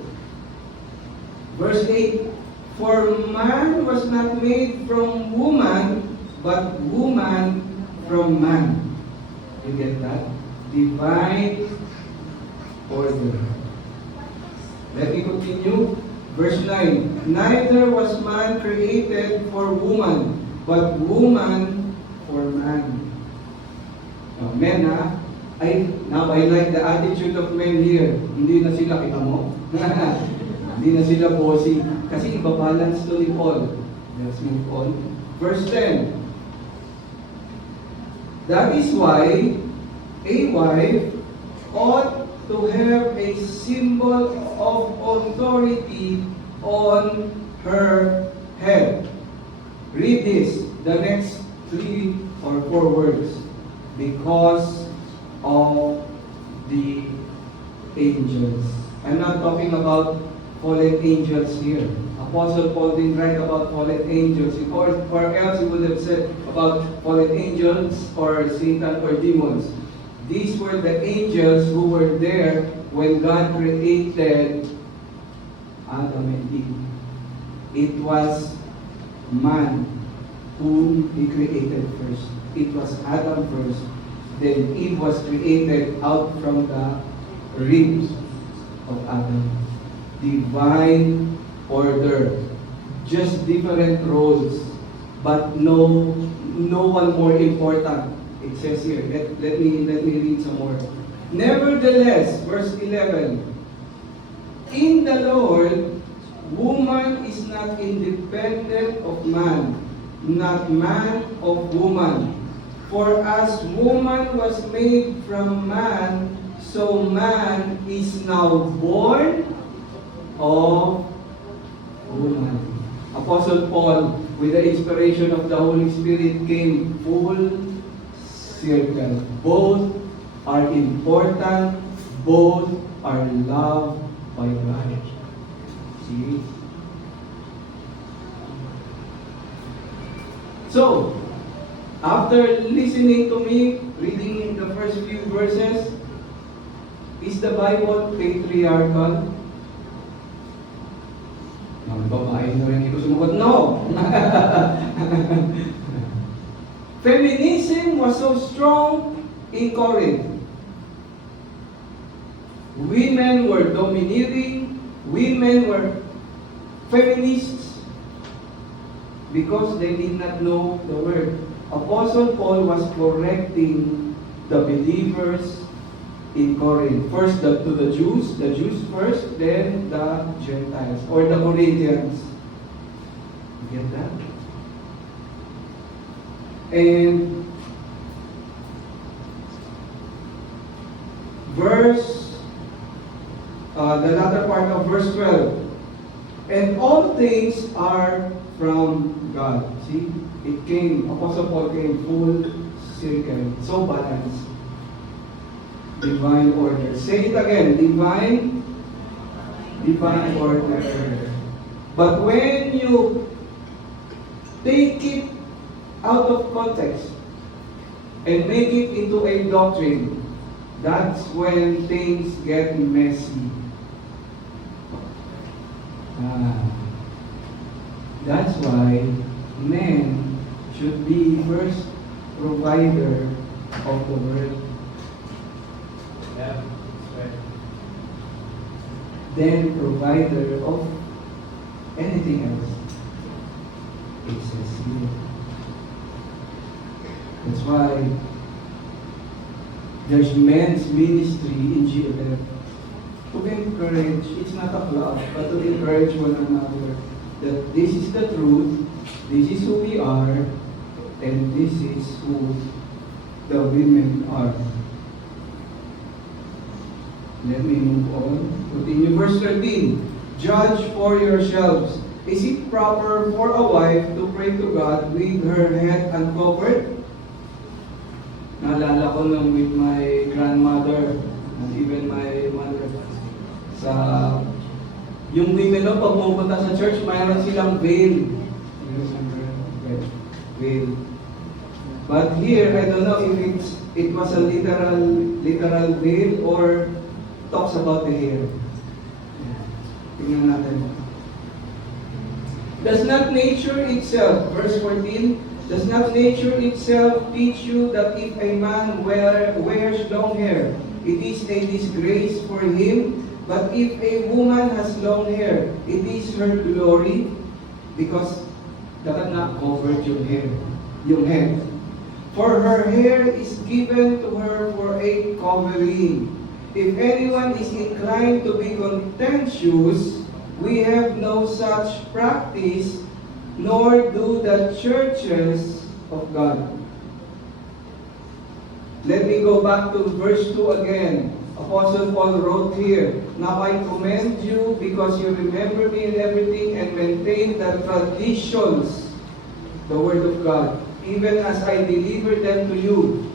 Verse 8, for man was not made from woman, but woman from man. You get that? Divine order. Let me continue. Verse 9. Neither was man created for woman, but woman for man. Now, men now I like the attitude of men here. Hindi na sila, kita mo? Hindi na sila bossy. Kasi ibabalance to ni Paul. Let's move on. Verse 10. That is why a wife ought to have a symbol of authority on her head. Read this, the next 3 or 4 words. Because of the angels. I'm not talking about fallen angels here. Apostle Paul didn't write about fallen angels, or else he would have said about fallen angels or Satan or demons. These were the angels who were there when God created Adam and Eve. It was man whom he created first. It was Adam first. Then Eve was created out from the ribs of Adam. Divine order. Just different roles, but no one more important. It says here, let me read some more. Nevertheless, verse 11, in the Lord, woman is not independent of man, not man of woman. For as woman was made from man, so man is now born of woman. Apostle Paul, with the inspiration of the Holy Spirit, came full circle. Both are important, both are loved by God. See? So, after listening to me, reading the first few verses, is the Bible patriarchal? Mga babae na rin ito sumugot, no! Feminism was so strong in Corinth. Women were domineering, women were feminists because they did not know the word. Apostle Paul was correcting the believers in Corinth. First to the Jews first, then the Gentiles, or the Corinthians. You get that? And the latter part of verse 12. And all things are from God. See? It came, Apostle Paul came full circle. So balanced. Divine order. Say it again. Divine order. But when you take it out of context and make it into a doctrine, that's when things get messy. That's why men should be first provider of the world. Yeah, that's right. Then provider of anything else. It says here. That's why there's men's ministry in GLF. To encourage, it's not a club, but to encourage one another that this is the truth, this is who we are, and this is who the women are. Let me move on. Continue. Verse 13. Judge for yourselves. Is it proper for a wife to pray to God with her head uncovered? Naalala ko nung with my grandmother and even my mother. Yung women no, pag pumunta sa church, mayroon silang veil. You remember? Veil. But here, I don't know if it was a literal veil or talks about the hair. Tingnan natin. Does not nature itself, verse 14, does not nature itself teach you that if a man wears long hair, it is a disgrace for him? But if a woman has long hair, it is her glory, because dapat na covered yung hair, yung head. For her hair is given to her for a covering. If anyone is inclined to be contentious, we have no such practice, nor do the churches of God. Let me go back to verse 2 again. Apostle Paul wrote here, Now I commend you because you remember me in everything and maintain the traditions, the word of God, even as I delivered them to you.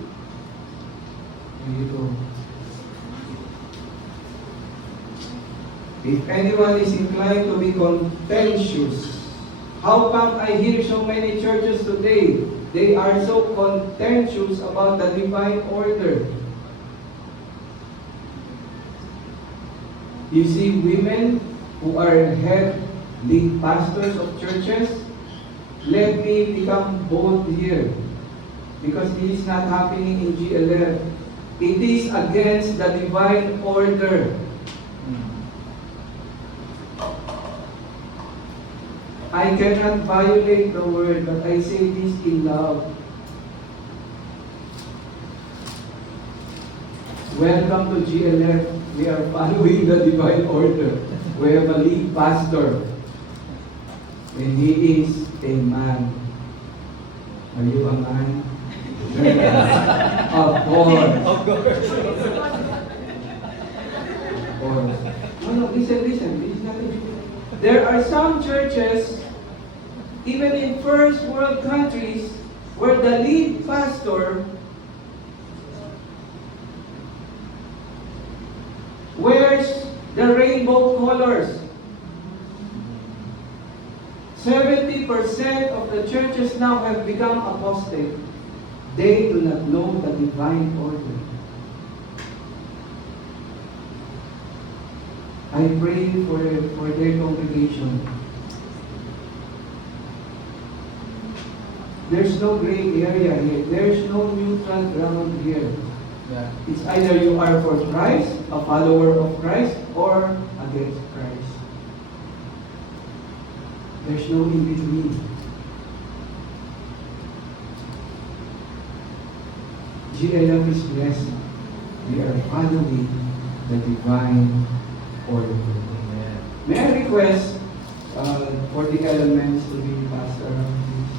If anyone is inclined to be contentious, how come I hear so many churches today? They are so contentious about the divine order. You see women who are head lead pastors of churches. Let me become bold here, because this is not happening in GLF. It is against the divine order. I cannot violate the word, but I say this in love. Welcome to GLF. We are following the divine order. We have a lead pastor, and he is a man. Are you a man? Of course. Of course. Of course. No, listen. This is not it. There are some churches, even in first world countries, where the lead pastor wears the rainbow colors. 70% of the churches now have become apostate. They do not know the divine order. I pray for their congregation. There's no gray area here. There's no neutral ground here. Yeah. It's either you are for Christ, a follower of Christ, or against Christ. There's no in between. GLF is blessed. We are following the divine order. Amen. May I request for the elements to be passed around, please?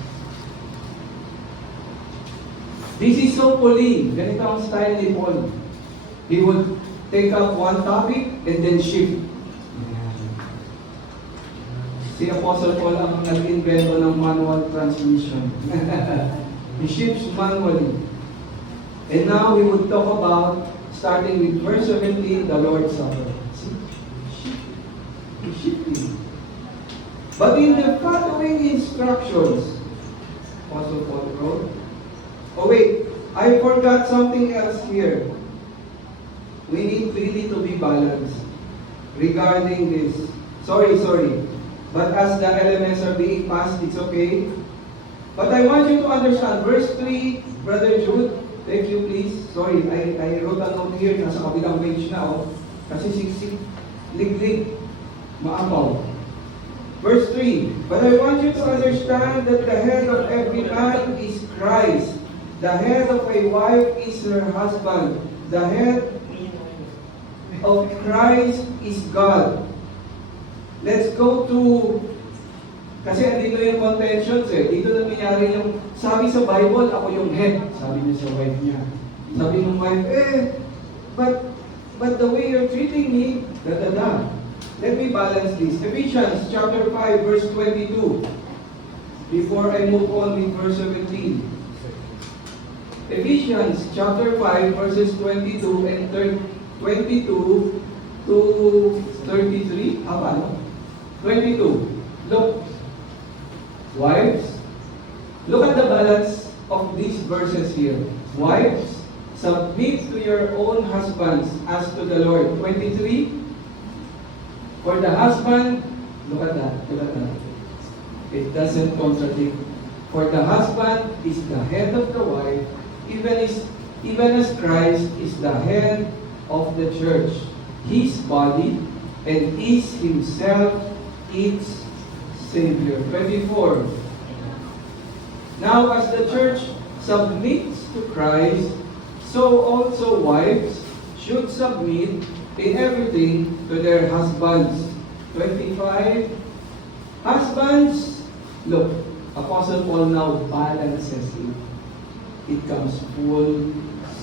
This is so Pauline. Ganito ang style ni Paul. He would take up one topic and then shift. Si Apostle Paul ang nag-invento ng manual transmission. He shifts manually. And now we would talk about, starting with verse 17, the Lord's Supper. See? Shifting. But in the following instructions, Apostle Paul wrote, oh wait, I forgot something else here. We need really to be balanced regarding this. Sorry. But as the elements are being passed, it's okay. But I want you to understand, verse 3, Brother Jude, thank you please. Sorry, I wrote a note here, nasa kabilang page na kasi siksik, liglig, maapaw. Verse 3, but I want you to understand that the head of every man is Christ. The head of a wife is her husband. The head of Christ is God. Let's go to, kasi andito yung contentions Dito na nangyari yung, sabi sa Bible, ako yung head. Sabi niya sa wife niya. Sabi ng wife, but the way you're treating me, da. Let me balance this. Ephesians chapter 5, verse 22. Before I move on with verse 17. Ephesians chapter 5, verses 22 and 22 to 33. Paano? 22. Look. Wives, look at the balance of these verses here. Wives, submit to your own husbands as to the Lord. 23. For the husband, look at that. It doesn't contradict. For the husband is the head of the wife, even as Christ is the head of the church, his body, and is himself its Savior. 24. Now as the church submits to Christ, so also wives should submit in everything to their husbands. 25. Husbands, look, Apostle Paul now balances it. It comes full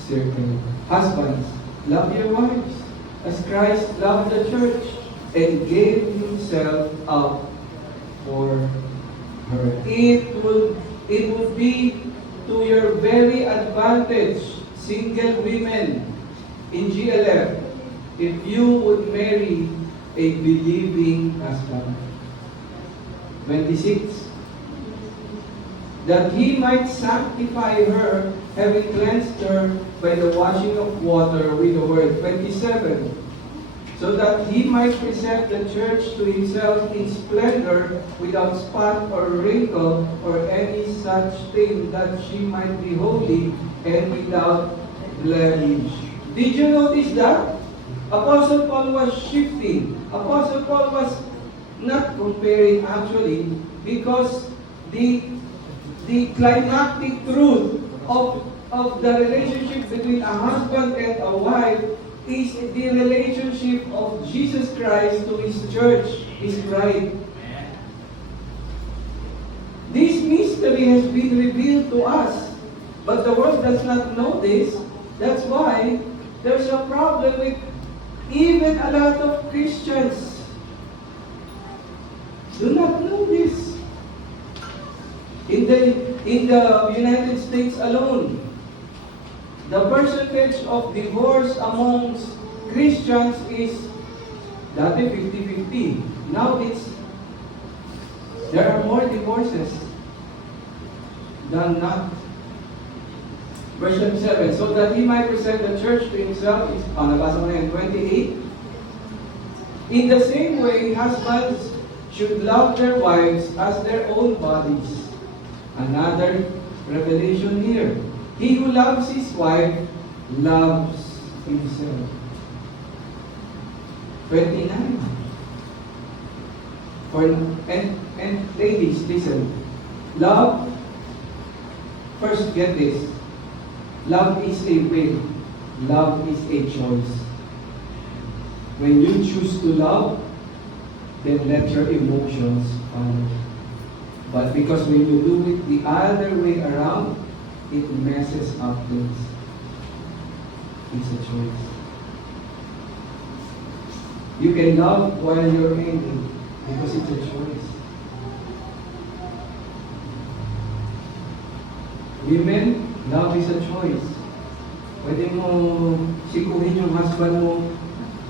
circle. Husbands, love your wives as Christ loved the church and gave himself up for her. It would be to your very advantage, single women in GLF, if you would marry a believing husband. 26. That he might sanctify her, having cleansed her by the washing of water with the word. 27. So that he might present the church to himself in splendor, without spot or wrinkle or any such thing, that she might be holy and without blemish. Did you notice that? Apostle Paul was shifting. Apostle Paul was not comparing actually, because the climactic truth of the relationship between a husband and a wife is the relationship of Jesus Christ to his church, his bride. This mystery has been revealed to us, but the world does not know this. That's why there's a problem with even a lot of Christians do not know this. In the United States alone, the percentage of divorce amongst Christians is dati 50-50. Now there are more divorces than not. Verse 7, so that he might present the church to himself, nabasa ko na yan, 28. In the same way, husbands should love their wives as their own bodies. Another revelation here. He who loves his wife loves himself. 29. And ladies, listen. Love, first get this. Love is a will. Love is a choice. When you choose to love, then let your emotions follow. But because when you do it the other way around, it messes up things. It's a choice. You can love while you're angry because it's a choice. Women, love is a choice. Pwede mo sikuhin yung husband mo,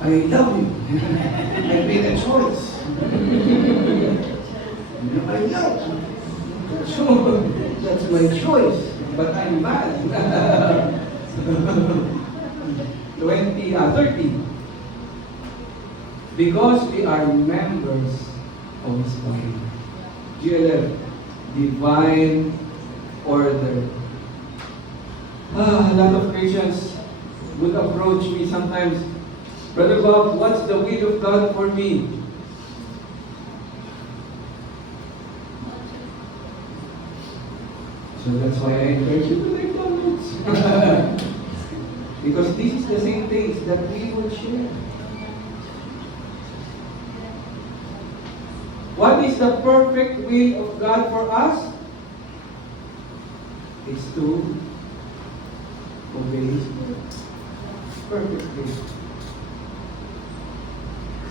I love you. I made a choice. I love you. So, that's my choice. But I'm mad. 30. Because we are members of His body. GLF, divine order. A lot of Christians would approach me sometimes, Brother Bob, what's the will of God for me? So that's why I encourage you to take down notes. Because this is the same things that we will share. What is the perfect will of God for us? It's to obey His word. Perfect will.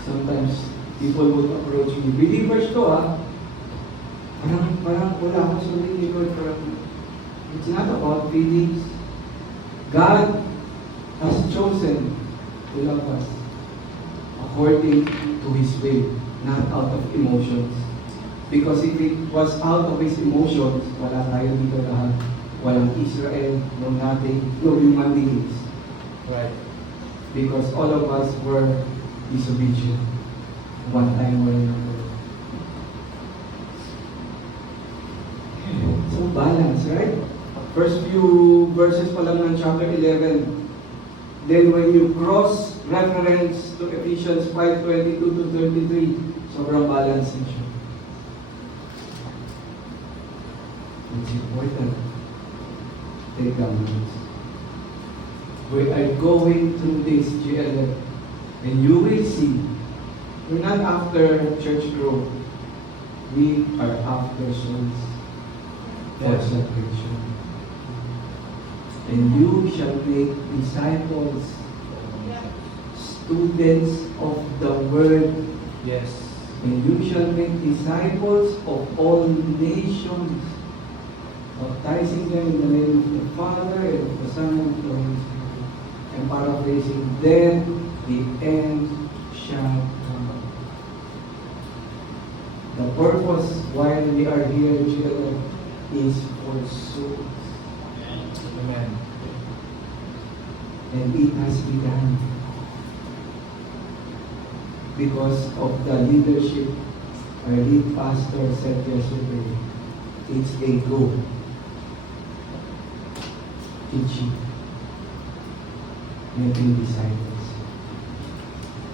Sometimes people would approach me, believers to parang wala akong sundin ni Lord. It's not about feelings. God has chosen to love us according to His will, not out of emotions. Because if it was out of His emotions, wala tayo dito lahat. Walang Israel, no nothing, no human beings. Right. Because all of us were disobedient one time or another. So balance, right? First few verses pa lang ng chapter 11. Then when you cross reference to Ephesians 5:22 to 33, sobrang balance na siya. It's important. Take down notes. We are going through this GLF, and you will see, we're not after church growth. We are after souls for salvation. And you shall make disciples, students of the word. Yes. And you shall make disciples of all nations, baptizing them in the name of the Father and of the Son and of the Holy Spirit. And paraphrasing, then the end shall come. The purpose why we are here, children, is for souls. Amen. And it has begun because of the leadership our lead pastor said yesterday. It's a go. Teaching. Making disciples.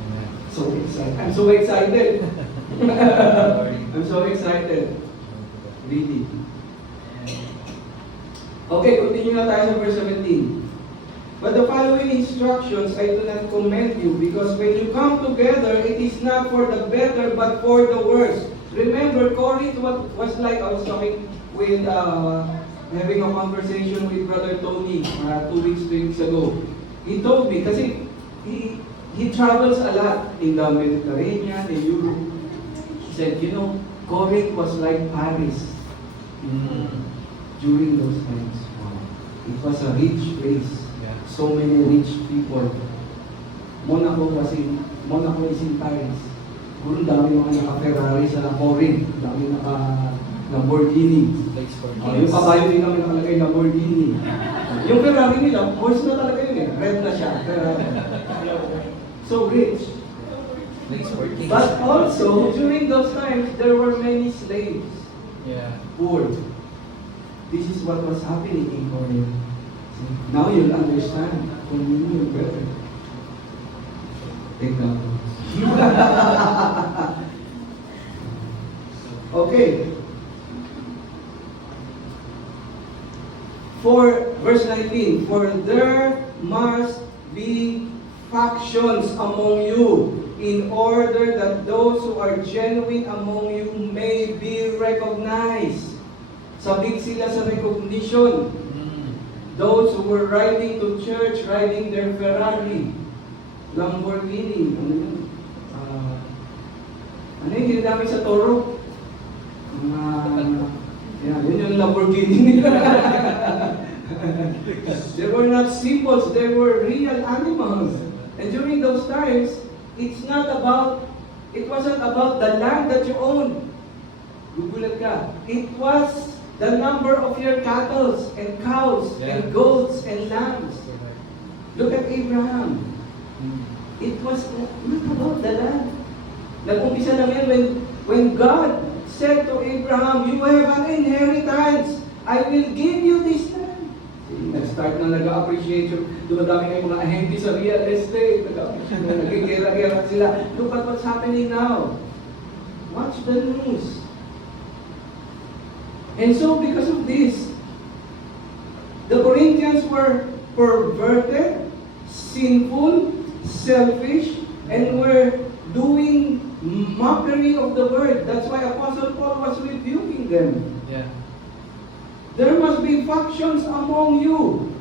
Amen. So excited. I'm so excited. I'm so excited. Really. Okay, continue na tayo sa verse 17. But the following instructions I do not commend you, because when you come together, it is not for the better, but for the worse. Remember, Corinth was like, I was talking with, having a conversation with Brother Tony 2 weeks ago. He told me, kasi he travels a lot in the Mediterranean, in Europe. He said, you know, Corinth was like Paris during those times. Wow. It was a rich place. Yeah. So many rich people. Monaco is in Paris. Puro dami mga naka-Ferrari sa Corinth. Dami naka-Lamborghini. Place for Yung kabayo din kami nakalagay Lamborghini. Yung Ferrari nila, horse na talaga yun eh. Red na siya. Ferrari. So rich. Place for kings. But also, during those times, there were many slaves. Yeah. Poor. This is what was happening in Corinth. Now you'll understand. Communion better. Take that. Okay. For verse 19, for there must be factions among you, in order that those who are genuine among you may be recognized. Sabik sila sa recognition. Those who were riding to church, riding their Ferrari, Lamborghini, ano yung ginagamit sa toro? Yun yung Lamborghini nila. They were not symbols, they were real animals. And during those times, it wasn't about the land that you own. Gugulat ka. It was the number of your cattle and cows and goats and lambs. Look at Abraham. It was not about the land. Nag-umpisa lang yan When God said to Abraham, you have an inheritance. I will give you this land. Nag-start na nag-appreciate yung dumadami ngayong mga ahente sa real estate. Nagigera-gera sila. Look at what's happening now. Watch the news. And so because of this, the Corinthians were perverted, sinful, selfish, and were doing mockery of the word. That's why Apostle Paul was rebuking them. Yeah. There must be factions among you.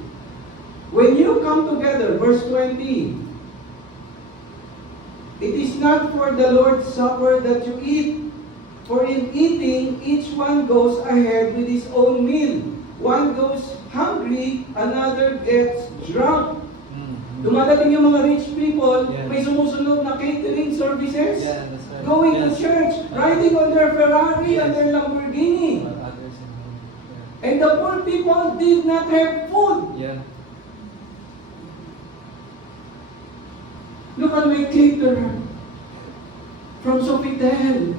When you come together, verse 20, it is not for the Lord's Supper that you eat, for in eating, each one goes ahead with his own meal. One goes hungry, another gets drunk. Dumadating yung mga rich people, Yeah. may sumusunod na catering services, Yeah, that's right. going to Yes. church, riding on their Ferrari and their Lamborghini. But others in home. And the poor people did not have food. Yeah. Look at my caterer from Sofitel.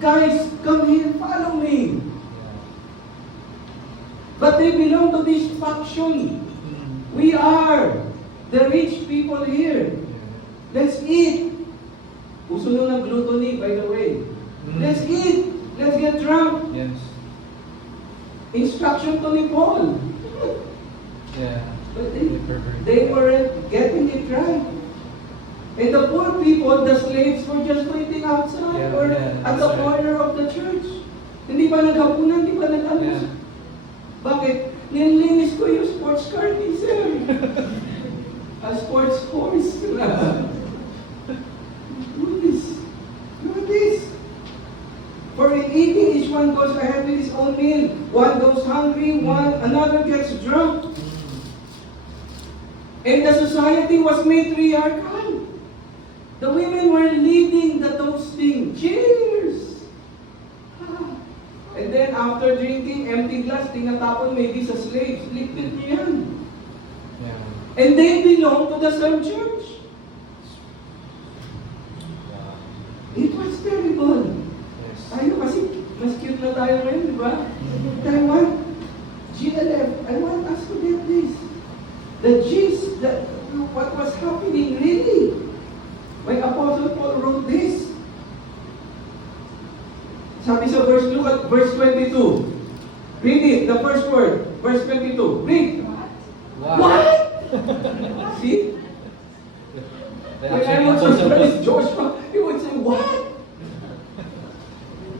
Guys, come here, follow me. But they belong to this faction. We are the rich people here. Let's eat. Uso nung ng gluttony, by the way. Let's eat. Let's get drunk. Yes. Instruction to ni Paul. Yeah. But Pervert. they weren't getting it right. And the poor people, the slaves, were just waiting outside Yeah, or yeah, at that's the right. corner of the church. Hindi pa naghapunan, hindi pa nag-almus. Yeah. Bakit? Nilinis ko yung sports car ni Sir. A sports horse. Look at this. Look at this. For in eating, each one goes ahead with his own meal. One goes hungry, another gets drunk. And the society was matriarchal. The women were leading the toasting. Cheers! And then after drinking, empty glass, tinatapon maybe sa slaves. Liquid niya yan. Yeah. And they belong to the same church. It was terrible. Yes. Tayo kasi, mas cute na tayo ngayon, di ba? Taiwan, GLF, I want us to get this. The gist, what was happening really. When Apostle Paul wrote this, sabi sa verse, look at verse 22. Read it, the first word, verse 22. Read. Wow. What? See? They When I actually was also with Joshua, he would say, what?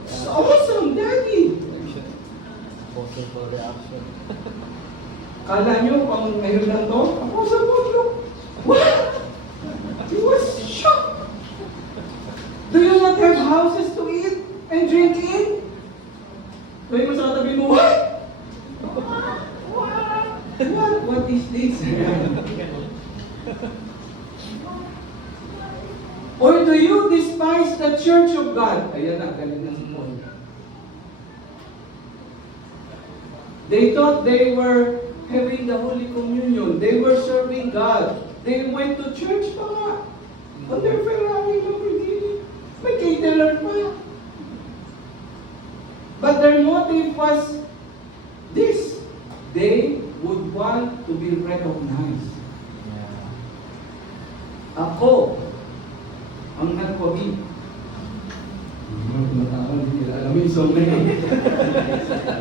It's awesome, Daddy. possible reaction. Kala nyo, pang ngayon lang to? Apostle Paul, look. What? He was shocked. Do you not have houses to eat and drink in? Sabi mo sa katabi mo, what? What is this? Or do you despise the church of God? Ayan na, galing na si Paul. They thought they were having the Holy Communion. They were serving God. They went to church pa nga. On their Ferrari, Lamborghini. May caterer pa. But their motive was this. They would want to be recognized. Yeah. Ako, ang nagpawid. Tumatawa, hindi nila alam yung song na yun.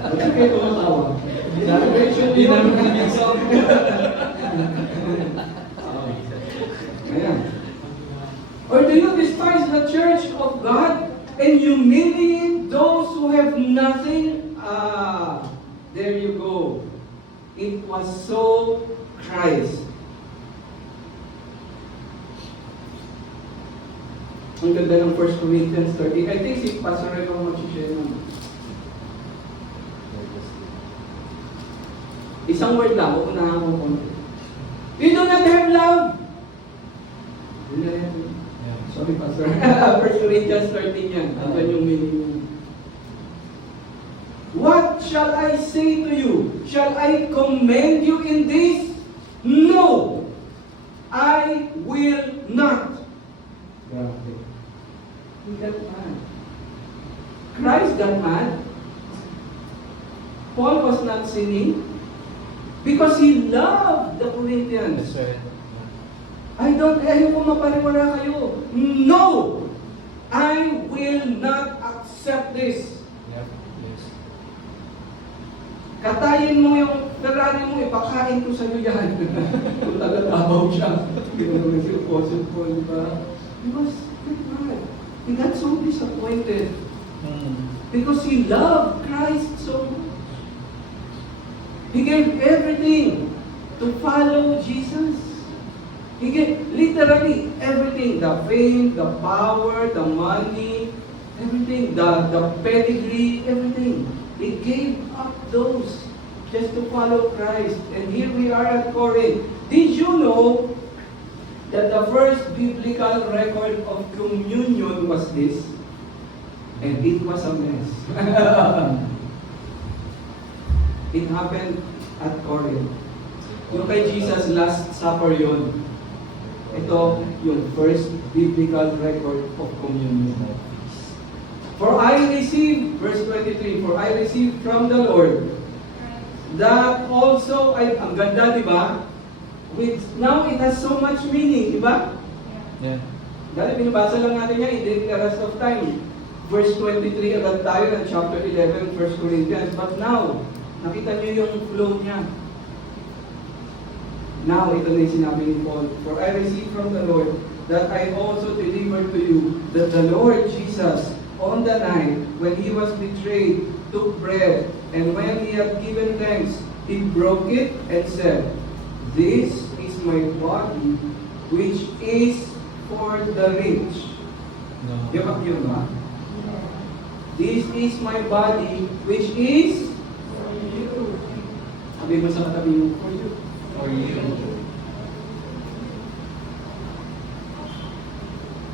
Bakit kayo tumatawa? Celebration Hindi yun. namin yung song. Ayan. Or do you despise the church of God and humiliate those who have nothing? There you go. It was so Christ. Ang ganda ng 1 Corinthians 13. I think si Pastor Red ang mag-share naman. Isang word lang, uunahan ko konti. You do not have love. Yun na yan. Yeah. Sorry, Pastor. 1 Corinthians 13 yan. Andyan yung meaning. What shall I say to you? Shall I commend you in this? No! I will not. Grabe. that mad. Christ got mad. Paul was not sinning because he loved the Corinthians. That's right. Ayoko mapariwara kayo. No! I will not accept this. Yep. Yes. Katayin mo yung Ferrari mo, ipakain ko sa iyo yan. Kung taga-tabaw siya. Ganoon si Apostle Paul, di ba? He was mad. He got so disappointed because he loved Christ so much. He gave everything to follow Jesus. He gave literally everything, the fame, the power, the money, everything, the pedigree, everything. He gave up those just to follow Christ. And here we are at Corinth. Did you know that the first biblical record of communion was this? And it was a mess. It happened at Corinth. Yung kay Jesus, Last Supper yun. Ito yung first biblical record of communion. For I received, verse 23, for I received from the Lord that also, ang ganda, di ba? Now it has so much meaning, di ba? Yeah. Dahil binabasa lang natin yan in the rest of time. Verse 23, agad tayo ng chapter 11, 1 Corinthians. But now, nakita niyo yung flow niya. Now, ito na yung sinabi ni Paul, for I received from the Lord that I also delivered to you that the Lord Jesus, on the night when he was betrayed, took bread, and when he had given thanks, he broke it and said, "This is my body, which is for the rich." No. Yun ba? This is my body, which is for you. Sabi mo sa katabi mo, for you. For you.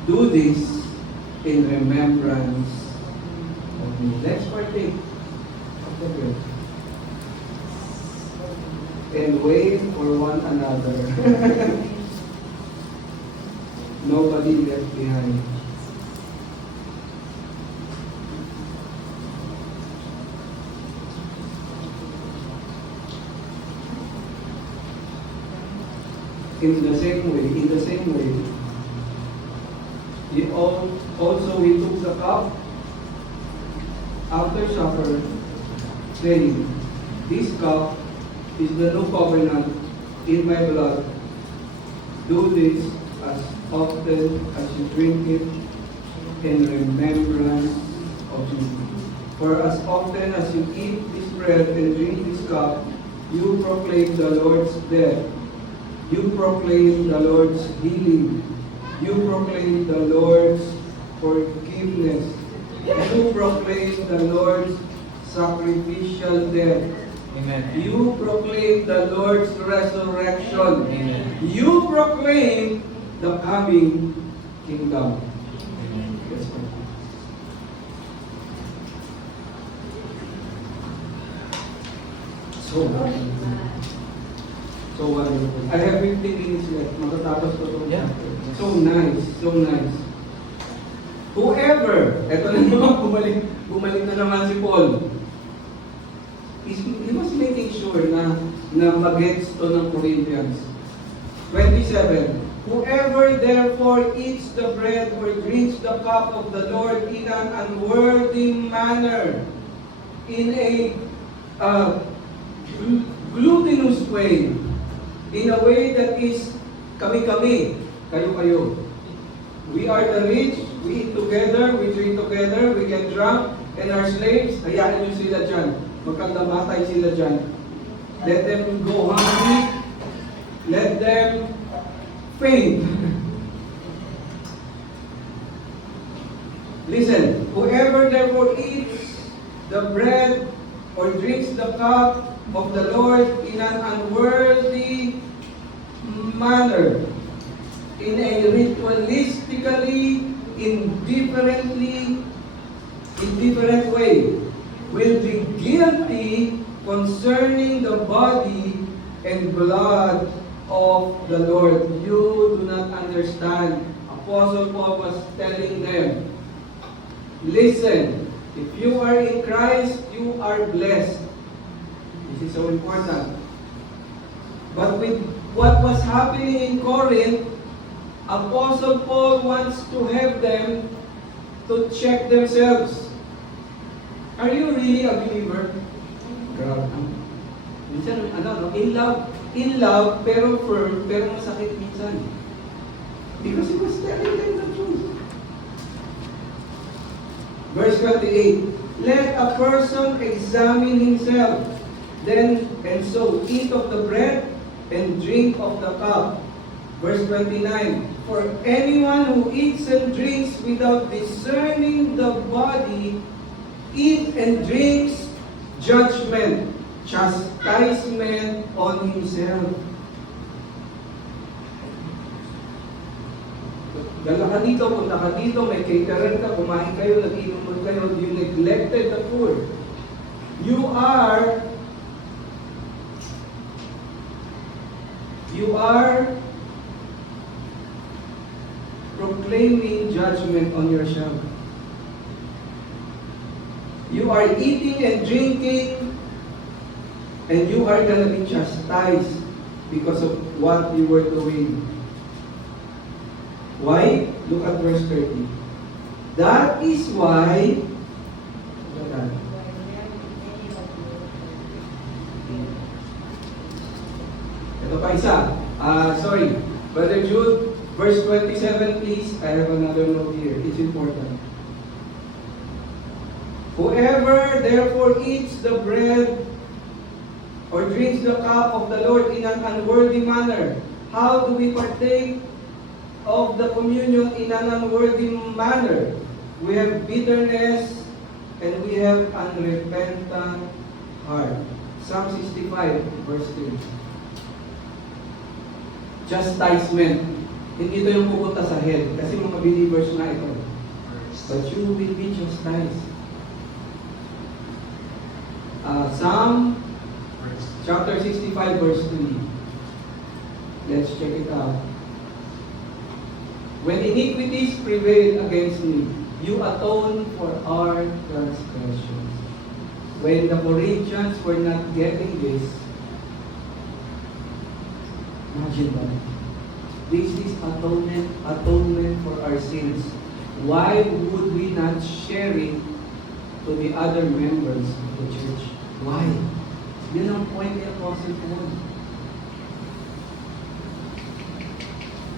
Do this in remembrance of me. Let's partake of the bread. And wait for one another. Nobody left behind. In the same way, he took the cup after supper, saying, "This cup is the new covenant in my blood. Do this as often as you drink it in remembrance of me. For as often as you eat this bread and drink this cup, you proclaim the Lord's death. You proclaim the Lord's healing. You proclaim the Lord's forgiveness. You proclaim the Lord's sacrificial death. Amen. You proclaim the Lord's resurrection. Amen. You proclaim the coming kingdom." Amen. Let's pray. So wonderful. So wonderful. I have 15 minutes left. Matatapos ko itong Yeah. chapter. So nice. So nice. Whoever, eto na naman, bumalik na naman si Paul. He was making sure na magets to ng Corinthians. 27. Whoever therefore eats the bread or drinks the cup of the Lord in an unworthy manner, in a glutinous way, in a way that is kami-kami, kayo-kayo. We are the rich, we eat together, we drink together, we get drunk, and our slaves, hayaan nyo sila dyan. Magkandamatay sila dyan. Let them go hungry, let them faint. Listen, whoever therefore eats the bread or drinks the cup of the Lord in an unworthy manner, in a ritualistically, indifferent way, will be guilty concerning the body and blood of the Lord. You do not understand. Apostle Paul was telling them, Listen, if you are in Christ, you are blessed. This is so important. But with what was happening in Corinth, Apostle Paul wants to have them to check themselves. Are you really a believer? Grabe. Minsan, in love, pero firm, pero masakit minsan. Because he was telling them the truth. Verse 28, let a person examine himself, then and so eat of the bread and drink of the cup. Verse 29, for anyone who eats and drinks without discerning the body, eats and drinks judgment, chastisement on himself. Dala ka dito, punta ka dito, may caterer ka, kumain kayo, nag-inom kayo, you neglected the poor. You are proclaiming judgment on yourself. You are eating and drinking, and you are going to be chastised because of what you were doing. Why? Look at verse 30. That is why, ito pa isa. Sorry. Brother Jude, verse 27 please. I have another note here. It's important. Whoever therefore eats the bread or drinks the cup of the Lord in an unworthy manner, how do we partake of the communion in an unworthy manner? We have bitterness and we have unrepentant heart. Psalm 65 verse 3. Chastisement. Hindi ito yung pupunta sa hell kasi mga believers na ito. But you will be chastised. Psalm chapter 65 verse 3. Let's check it out. When iniquities prevail against me, you atone for our transgressions. When the Corinthians were not getting this, imagine that. This is atonement for our sins. Why would we not share it to the other members of the church? Why? Yun ang point ni Apostle Paul.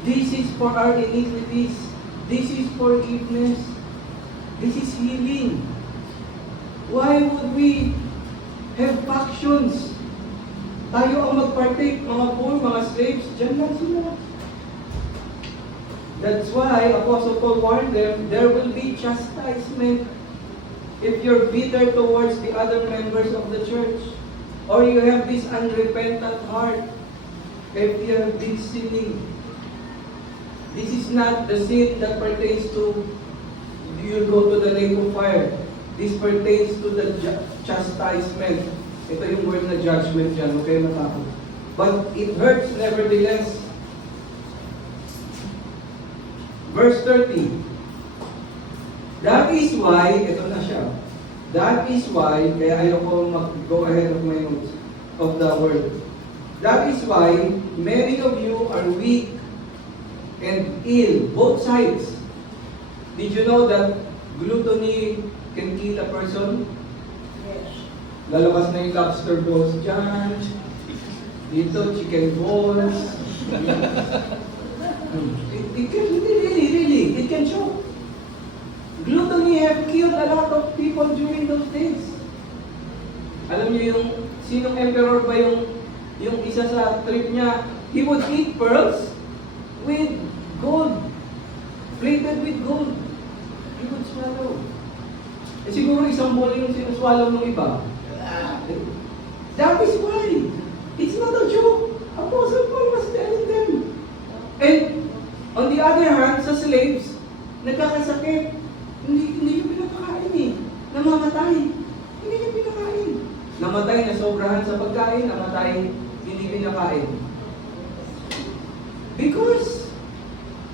This is for our iniquities. This is forgiveness. This is healing. Why would we have factions? Tayo ang mag-partake, mga poor, mga slaves, dyan lang sila. That's why Apostle Paul warned them, there will be chastisement if you're bitter towards the other members of the church, or you have this unrepentant heart, if you have been sinning. This is not the sin that pertains to you go to the lake of fire. This pertains to the chastisement. Ito yung word na judgment dyan, okay matakot. But it hurts nevertheless. Verse 30. That is why, ito na siya. That is why, kaya ayoko mag-go ahead of my notes of the word. That is why many of you are weak and ill, both sides. Did you know that gluttony can kill a person? Yes. Lalabas na yung lobster balls dyan. Dito, chicken balls. It can really, it can show. Gluttony have killed a lot of people during those days. Alam niyo yung, sinong emperor ba yung isa sa trip niya, he would eat pearls with gold, plated with gold. He would swallow. Eh siguro isang bola yung sinuswallow ng iba. That is why. It's not a joke. Apostle Paul was telling them. And on the other hand, sa slaves, nagkakasakit. Hindi yung pinapakain eh. Namamatay. Hindi yung pinakain. Namatay na sobrahan sa pagkain, namatay, hindi pinakain. Because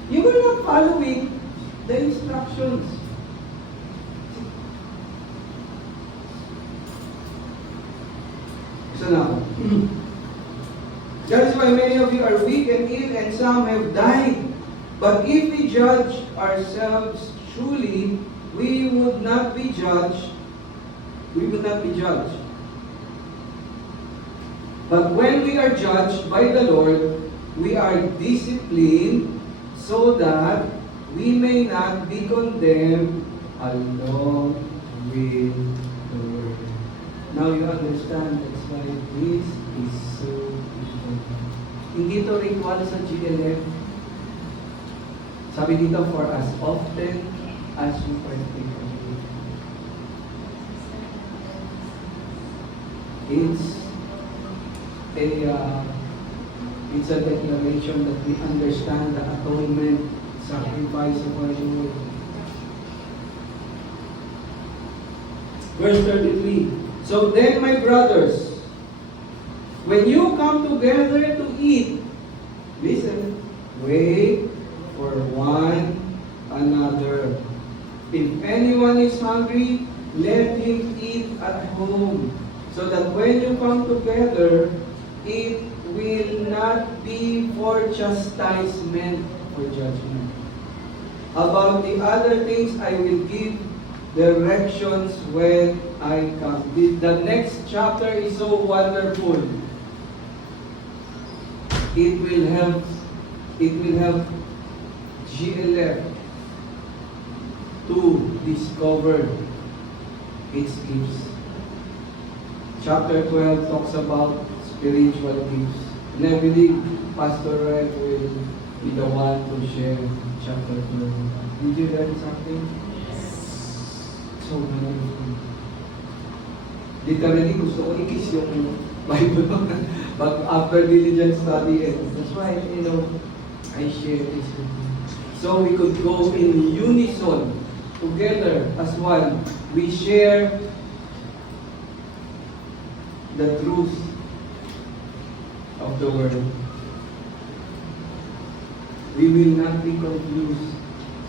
you were not following the instructions. Isa na ako. That is why many of you are weak and ill, and some have died. But if we judge ourselves truly, we would not be judged. We would not be judged. But when we are judged by the Lord, we are disciplined so that we may not be condemned along with the world. Now you understand that's why this is so important. Hindi ito ritual sa GLF. Sabi dito, for as often as you partake of it. It's a declaration that we understand the atonement, sacrifice of our Lord. Verse 33. So then, my brothers, when you come together to eat, listen, wait for one another. If anyone is hungry, let him eat at home, so that when you come together, it will not be for chastisement or judgment. About the other things, I will give directions when I come. The next chapter is so wonderful. It will help GLF to discover its gifts. Chapter 12 talks about spiritual gifts. And I believe Pastor Red will be the one to share chapter 12. Did you learn something? So wonderful. Literally, gusto ko i-kiss yung Bible but after diligent study, and that's why, I share this with you. So we could go in unison, together as one. We share the truth of the word. We will not be confused.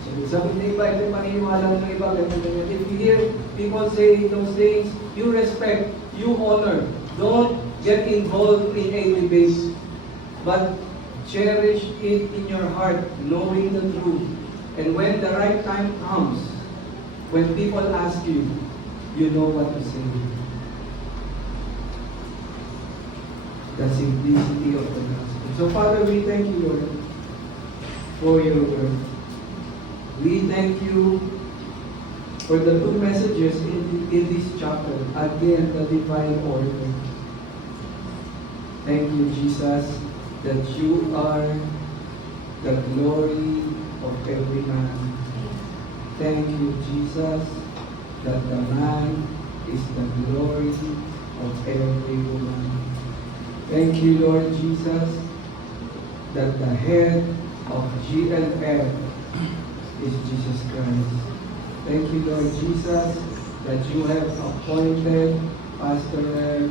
So sabi ng iba, ito paniniwala ng iba, ganyan. If you hear people say those things, you respect, you honor. Don't get involved in a debate, but cherish it in your heart, knowing the truth. And when the right time comes, when people ask you, you know what to say. The simplicity of the gospel. So Father, we thank you, Lord, for your word. We thank you for the two messages in this chapter. Again, the divine order. Thank you, Jesus, that you are the glory of every man. Thank you, Jesus, that the man is the glory of every woman. Thank you, Lord Jesus, that the head of GLF is Jesus Christ. Thank you, Lord Jesus, that you have appointed Pastor Ed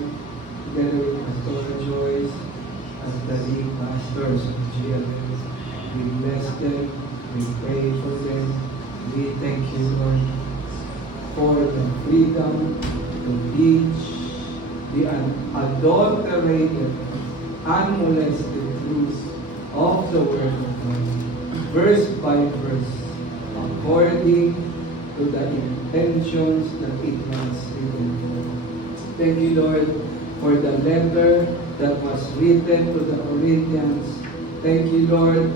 together with Pastor Joyce as the lead pastors of GLF. We bless them, we pray for them. We thank you, Lord, for the freedom to teach the unadulterated, unmolested truth of the Word of God, verse by verse, according to the intentions that it was written. Thank you, Lord, for the letter that was written to the Corinthians. Thank you, Lord,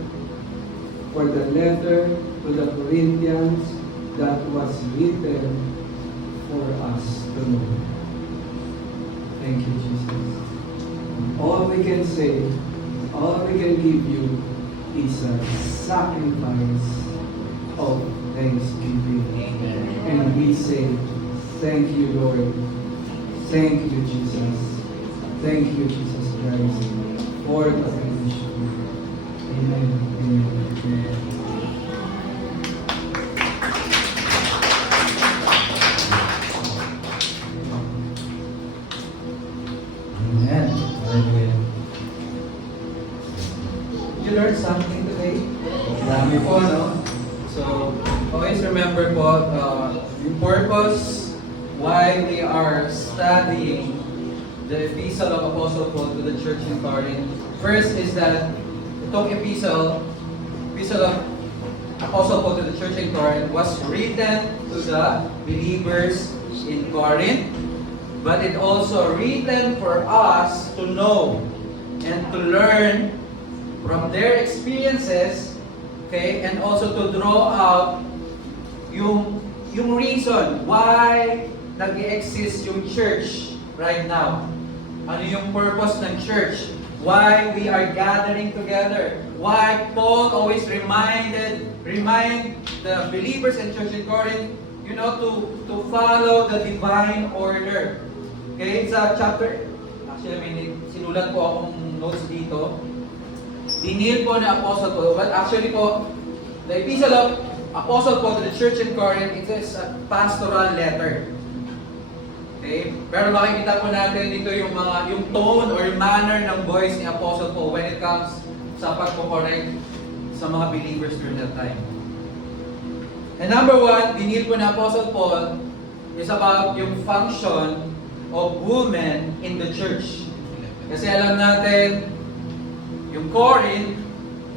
for the letter to the Corinthians that was written for us to know. Thank you, Jesus. All we can say, all we can give you is a sacrifice of thanksgiving. And we say, thank you, Lord. Thank you, Jesus. Thank you, Jesus Christ, for the fellowship. Amen. Amen. Amen. Amen. Hallelujah. Did you learn something today? Dami po, no? So, always remember po, the purpose why we are studying the epistle of Apostle Paul to the church in Corinth. First is that itong epistle of Apostle Paul to the church in Corinth was written to the believers in Corinth, but it also written for us to know and to learn from their experiences, okay, and also to draw out yung reason why nag-exist yung church right now. Ano yung purpose ng church? Why we are gathering together? Why Paul always remind the believers in church in Corinth, to follow the divine order. Okay, sa chapter, actually may sinulat po akong notes dito. Dinil po ni Apostle Paul, but actually po, the epistle of Apostle Paul to the church in Corinth, it is a pastoral letter. Okay? Pero makikita po natin dito yung tone or manner ng voice ni Apostle Paul when it comes sa pagko-correct sa mga believers during that time. And number one, dinil po ni Apostle Paul is about yung function of women in the church. Kasi alam natin, yung Corinth,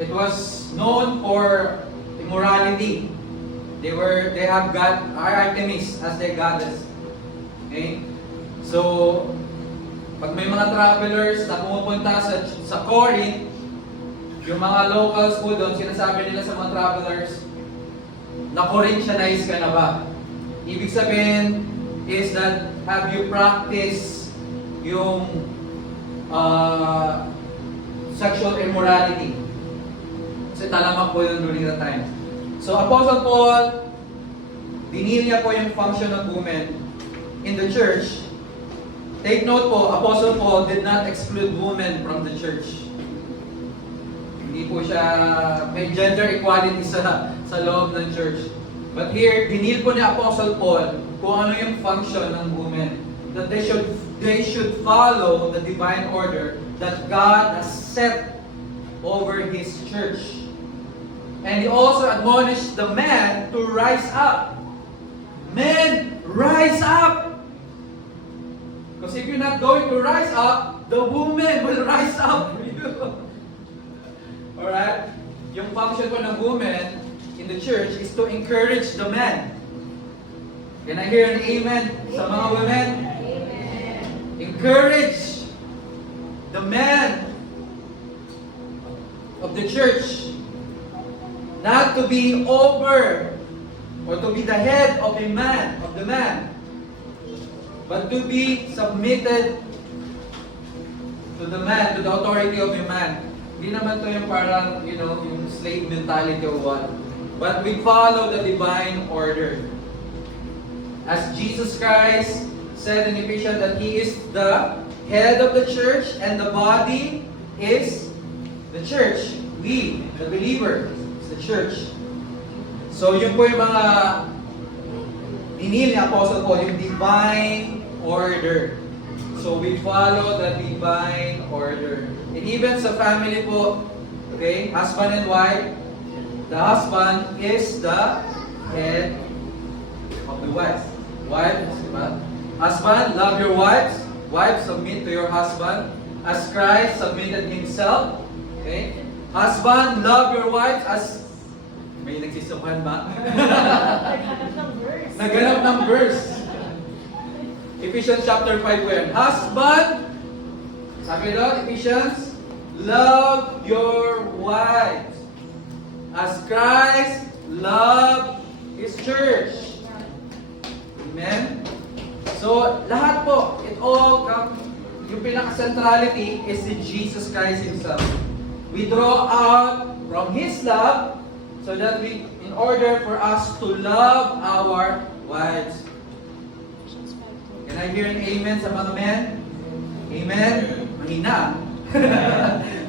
it was known for immorality. They have got Artemis as their goddess. Okay? So, pag may mga travelers na pumupunta sa Corinth, yung mga locals po doon, sinasabi nila sa mga travelers, na Corinthianize ka na ba? Ibig sabihin is that have you practiced yung sexual immorality? Kasi talamak po yun during that time. So, Apostle Paul, dinil niya po yung function of women in the church. Take note po, Apostle Paul did not exclude women from the church. Hindi po siya, may gender equality sa loob ng church. But here, dinil po ni Apostle Paul kung ano yung function ng women. That they should follow the divine order that God has set over His church. And he also admonished the men to rise up. Men, rise up! Because if you're not going to rise up, the woman will rise up for you. Alright? Yung function po ng woman in the church is to encourage the men. Can I hear an amen sa mga women? Amen. Encourage the men of the church not to be over or to be the head of the man, but to be submitted to the man, to the authority of a man. Hindi naman to yung parang, yung slave mentality or what. But we follow the divine order. As Jesus Christ said in Ephesians that He is the head of the church and the body is the church. We, the believer, is the church. So yun po yung mga dinil ni Apostle Paul, yung divine order. So we follow the divine order. And even sa family po, okay, husband and wife, the husband is the head of the wife. Wife, diba? Husband, love your wives. Wife, submit to your husband. As Christ submitted Himself. Okay? Husband, love your wives as... May nagsisukan ba? Naganap ng verse. Ephesians chapter 5 when husband, sabi doon, Ephesians, love your wives as Christ loved His church. Amen? So, lahat po, it all comes, yung pinaka-centrality is si Jesus Christ Himself. We draw out from His love so that in order for us to love our wives. Can I hear an amen sa mga men? Amen? Mahina.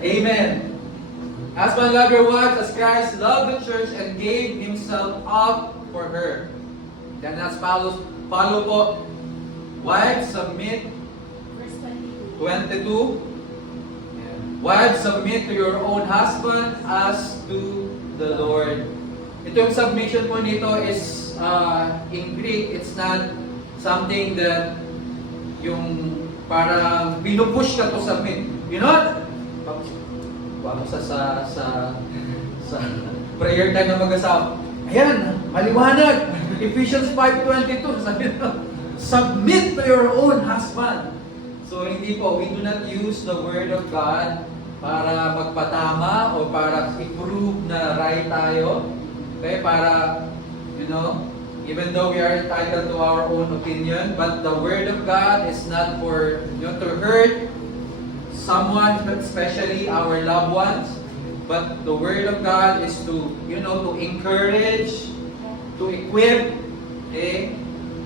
Amen. Husband, love your wives as Christ loved the church and gave Himself up for her. Then that's follow po. Wives, submit. Verse 22. 22. Wives, submit to your own husband as to the Lord. Ito yung submission po nito is in Greek, it's not something that yung parang pinupush ka to submit. You know, bago sa prayer time na mag-asawa, ayan, maliwanag, Ephesians 5:22, sabi na, submit to your own husband. So hindi po, we do not use the word of God para magpatama o para i-prove na right tayo. Okay, para, even though we are entitled to our own opinion, but the word of God is not for, to hurt someone, especially our loved ones. But the word of God is to, to encourage, to equip,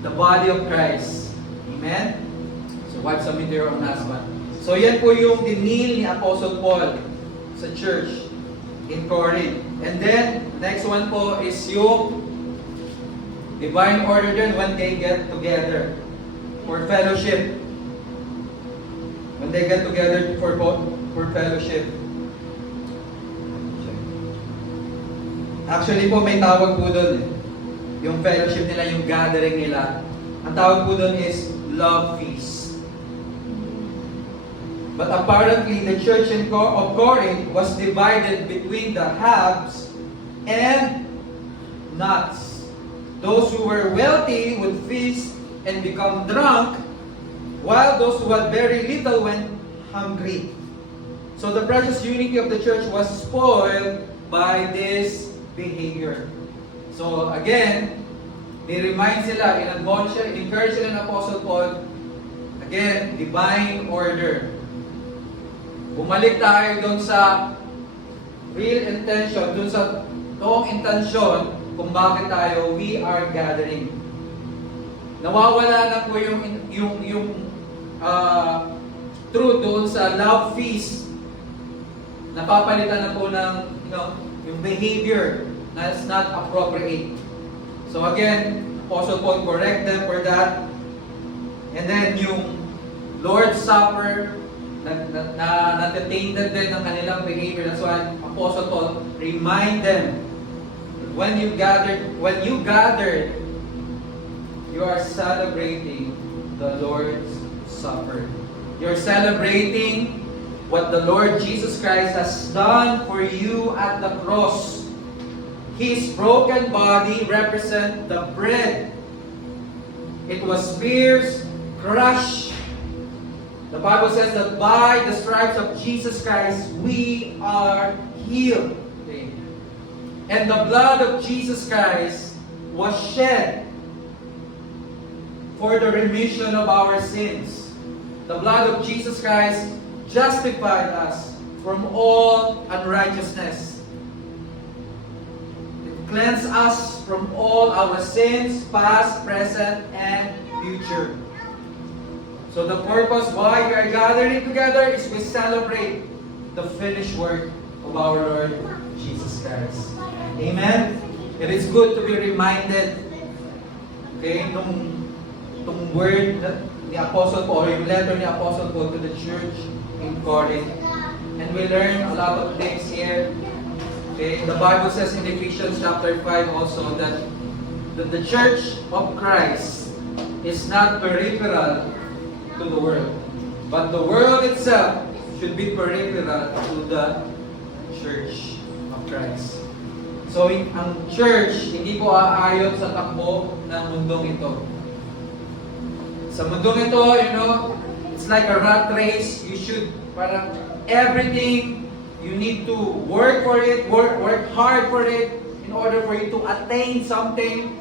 the body of Christ. Amen? So, wives, submit to your own husband. So, yan po yung dinil ni Apostle Paul sa church in Corinth. And then, next one po is yung divine order din when they get together for fellowship. When they get together for fellowship. Actually po, may tawag po doon eh. Yung fellowship nila, yung gathering nila. Ang tawag po doon is love feast. But apparently, the church of Corinth was divided between the haves and nots. Those who were wealthy would feast and become drunk, while those who had very little went hungry. So the precious unity of the church was spoiled by this behavior. So again, ni-remind sila, in-admonish sila, in-encourage sila ng Apostle Paul, again, divine order. Bumalik tayo doon sa real intention, doon sa toong intensyon kung bakit we are gathering. Nawawala na po yung truth doon sa love feast. Napapalitan na po ng yung behavior na is not appropriate. So again, Apostle Paul correct them for that. And then yung Lord's Supper, na-tainted din ng kanilang behavior. That's why Apostle Paul remind them, when you gathered, you are celebrating the Lord's Supper. You're celebrating what the Lord Jesus Christ has done for you at the cross. His broken body represents the bread. It was pierced, crushed. The Bible says that by the stripes of Jesus Christ, we are healed. And the blood of Jesus Christ was shed for the remission of our sins. The blood of Jesus Christ justified us from all unrighteousness. It cleansed us from all our sins, past, present, and future. So the purpose why we are gathering together is we celebrate the finished work of our Lord Jesus Christ. Amen? It is good to be reminded, itong word ni Apostle Paul, yung letter ni Apostle Paul to the church in Corinth. And we learn a lot of things here. The Bible says in Ephesians chapter 5 also that the church of Christ is not peripheral to the world, but the world itself should be peripheral to the church of Christ. So, ang church, hindi po aayon sa takbo ng mundong ito. Sa mundong ito, it's like a rat race. You should, parang everything, you need to work for it, work hard for it, in order for you to attain something.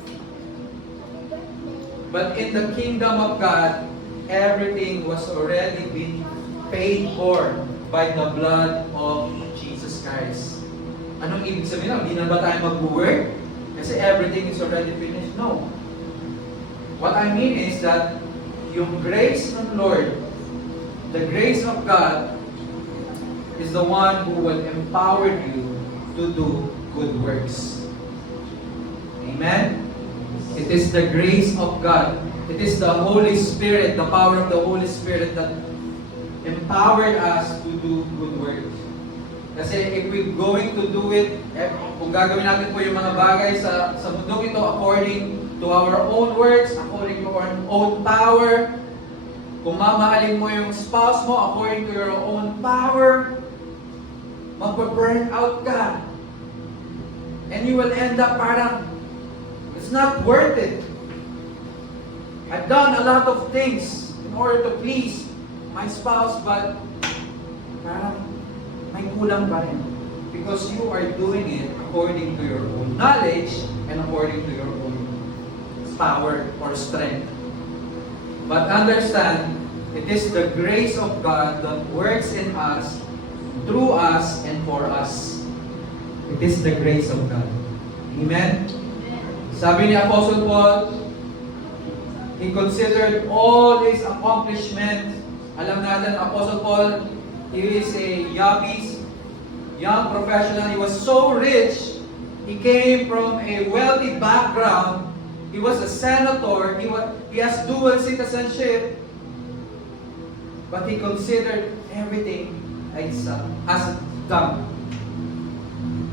But in the kingdom of God, everything was already been paid for by the blood of Jesus Christ. Anong ibig sabihin? Hindi na ba tayo mag-work? Kasi everything is already finished? No. What I mean is that yung grace ng Lord, the grace of God, is the one who will empower you to do good works. Amen? It is the grace of God. It is the Holy Spirit, the power of the Holy Spirit that empowered us to do good works. Kasi if we're going to do it, kung gagawin natin po yung mga bagay sa mundong ito according to our own works, according to our own power, Kung mamahalin mo yung spouse mo according to your own power, magpa-burn out ka. And you will end up parang, it's not worth it. I've done a lot of things in order to please my spouse, but parang may kulang pa rin. Because you are doing it according to your own knowledge and according to your own power or strength. But understand, it is the grace of God that works in us, through us, and for us. It is the grace of God. Amen? Sabi ni Apostle Paul, he considered all his accomplishments. Alam natin, Apostle Paul, he is a young professional. He was so rich. He came from a wealthy background. He was a senator. He has dual citizenship. But he considered everything as dung.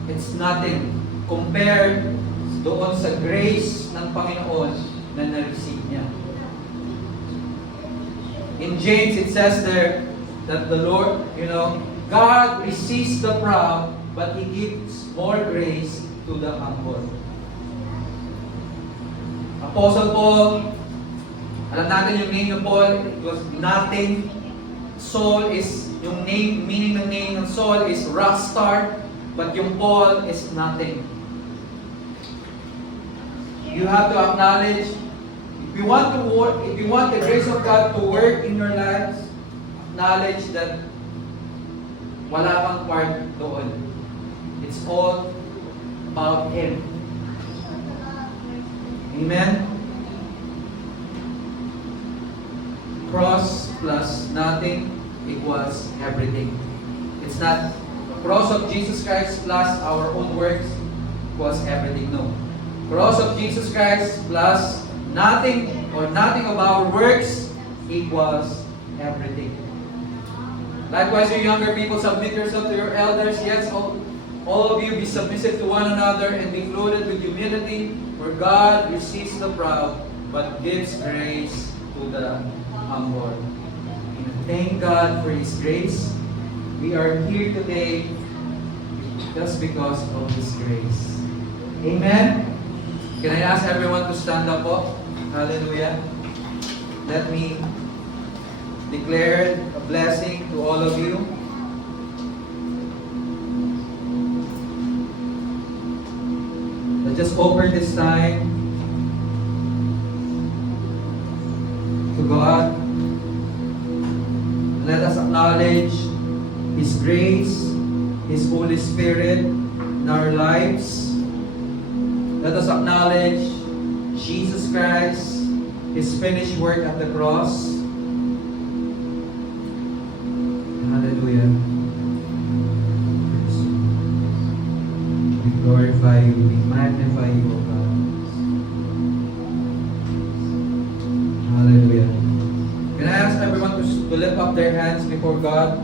It's nothing compared doon sa grace ng Panginoon na na-receive niya. In James, it says there that the Lord, God resists the proud, but He gives more grace to the humble. Apostle Paul, alam natin yung name ng Paul, it was nothing. Saul is, yung name, meaning ng name ng Saul is rock star, but yung Paul is nothing. You have to acknowledge, if you want the grace of God to work in your lives, acknowledge that wala kang part doon. It's all about Him. Amen? Cross plus nothing equals everything. It's not the cross of Jesus Christ plus our own works equals everything. No. Cross of Jesus Christ plus nothing or nothing of our works equals everything. Likewise, you younger people, submit yourself to your elders. Yes, all of you be submissive to one another and be clothed with humility, for God resists the proud, but gives grace to the humble. And thank God for His grace. We are here today just because of His grace. Amen? Can I ask everyone to stand up po? Hallelujah. Let me declare a blessing to all of you. Let's just open this time to God. Let us acknowledge His grace, His Holy Spirit in our lives. Let us acknowledge Jesus Christ, His finished work at the cross. Hallelujah. We glorify You, we magnify You, O God. Hallelujah. Can I ask everyone to lift up their hands before God?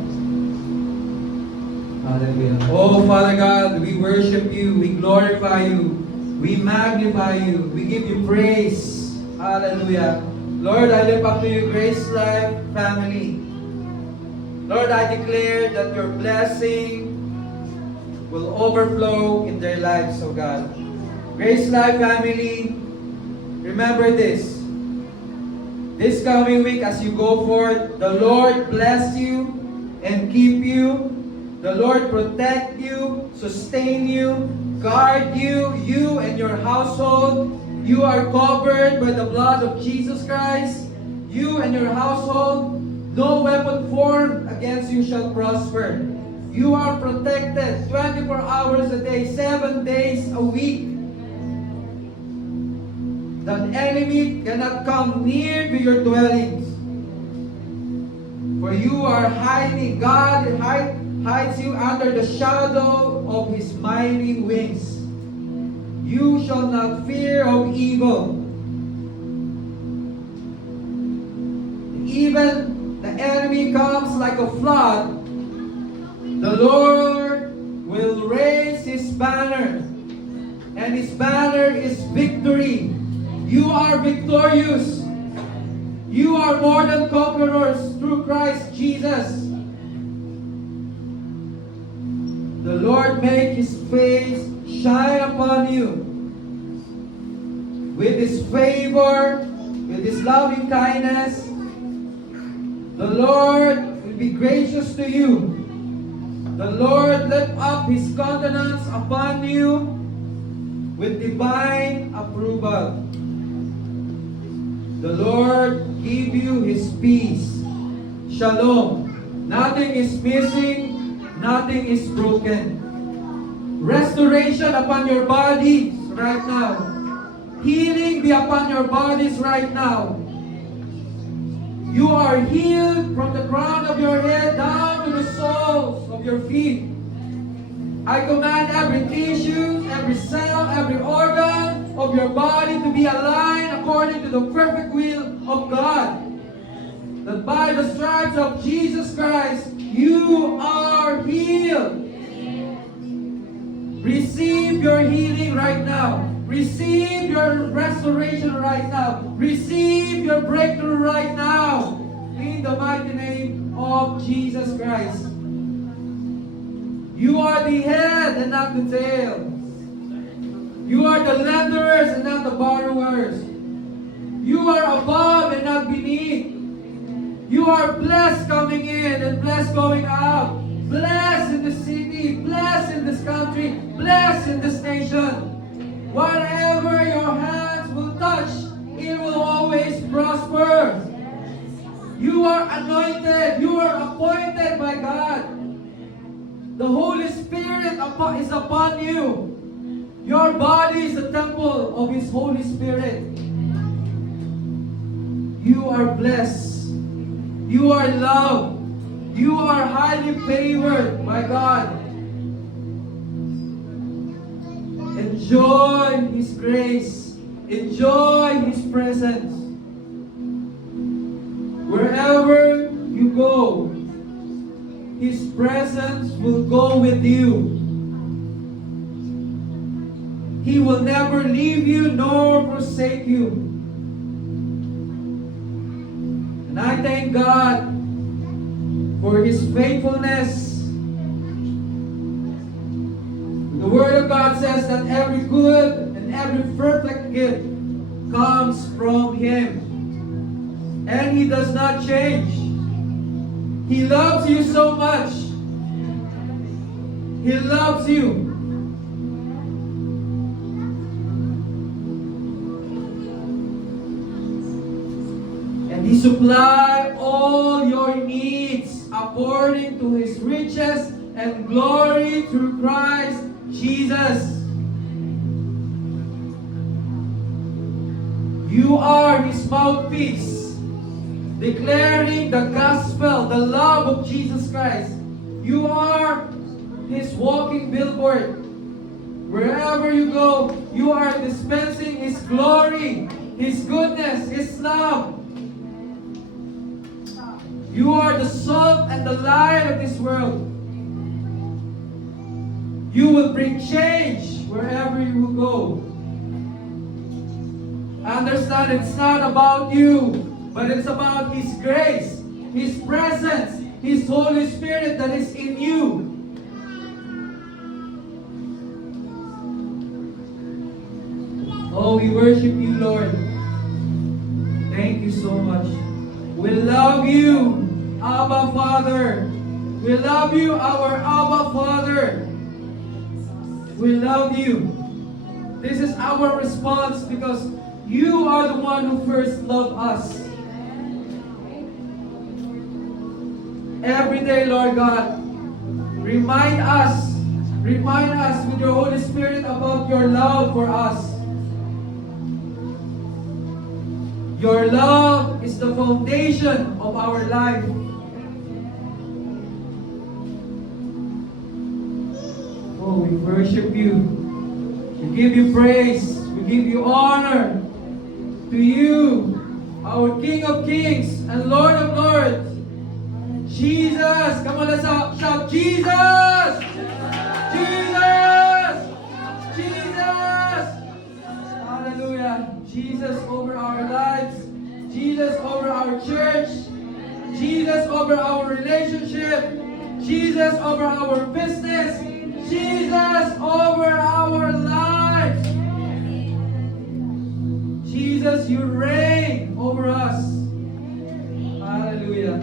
Hallelujah. Oh, Father God, we worship You, we glorify You, we magnify You, we give You praise. Hallelujah. Lord, I lift up to You Grace Life family. Lord, I declare that Your blessing will overflow in their lives, oh God. Grace Life family, remember this. This coming week as you go forth, the Lord bless you and keep you. The Lord protect you, sustain you, guard you, you and your household. You are covered by the blood of Jesus Christ. You and your household, no weapon formed against you shall prosper. You are protected 24 hours a day, 7 days a week. The enemy cannot come near to your dwellings. For you are hiding. God hides you under the shadow of His mighty wings. You shall not fear of evil. Even the enemy comes like a flood, the Lord will raise His banner, and His banner is victory. You are victorious. You are more than conquerors through Christ Jesus. The Lord make His face shine upon you with His favor, with His loving kindness. The Lord will be gracious to you. The Lord lift up His countenance upon you with divine approval. The Lord give you His peace. Shalom. Nothing is missing, nothing is broken. Restoration upon your bodies right now. Healing be upon your bodies right now. You are healed from the crown of your head down to the soles of your feet. I command every tissue, every cell, every organ of your body to be aligned according to the perfect will of God. That by the stripes of Jesus Christ, you are healed. Receive your healing right now. Receive your restoration right now. Receive your breakthrough right now. In the mighty name of Jesus Christ. You are the head and not the tail. You are the lenders and not the borrowers. You are above and not beneath. You are blessed coming in and blessed going out. Blessed in the city, blessed in this country, blessed in this nation. Whatever your hands will touch, it will always prosper. You are anointed, you are appointed by God. The Holy Spirit is upon you. Your body is the temple of His Holy Spirit. You are blessed. You are loved. You are highly favored by God. Enjoy His grace. Enjoy His presence. Wherever you go, His presence will go with you. He will never leave you nor forsake you. And I thank God for His faithfulness. The Word of God says that every good and every perfect gift comes from Him. And He does not change. He loves you so much. He loves you. And He supplies all your needs according to His riches and glory through Christ Jesus. You are His mouthpiece, declaring the gospel, the love of Jesus Christ. You are His walking billboard. Wherever you go, you are dispensing His glory, His goodness, His love. You are the salt and the light of this world. You will bring change wherever you will go. Understand, it's not about you, but it's about His grace, His presence, His Holy Spirit that is in you. Oh, we worship you, Lord. Thank you so much. We love you, Abba Father. We love you, our Abba Father. We love you. This is our response because you are the one who first loved us. Every day, Lord God, remind us with your Holy Spirit about your love for us. Your love is the foundation of our life. Oh, we worship you. We give you praise. We give you honor. To you, our King of Kings and Lord of Lords, Jesus. Come on, let's shout, Jesus! Jesus! Jesus! Hallelujah. Jesus over our lives. Jesus over our church, Jesus over our relationship, Jesus over our business, Jesus over our lives. Jesus, you reign over us. Hallelujah.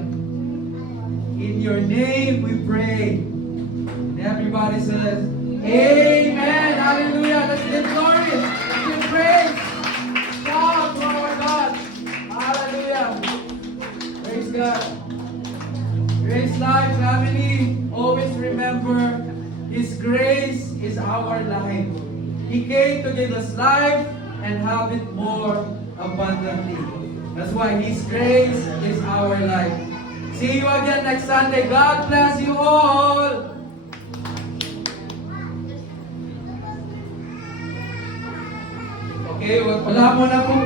In your name we pray. And everybody says, Amen. Hallelujah. Let's give glory. Let's give praise. Shout to our God. Hallelujah. Praise God. Grace Life family, always remember His grace is our life. He came to give us life and have it more abundantly. That's why His grace is our life. See you again next Sunday. God bless you all. Okay, wala mo na po.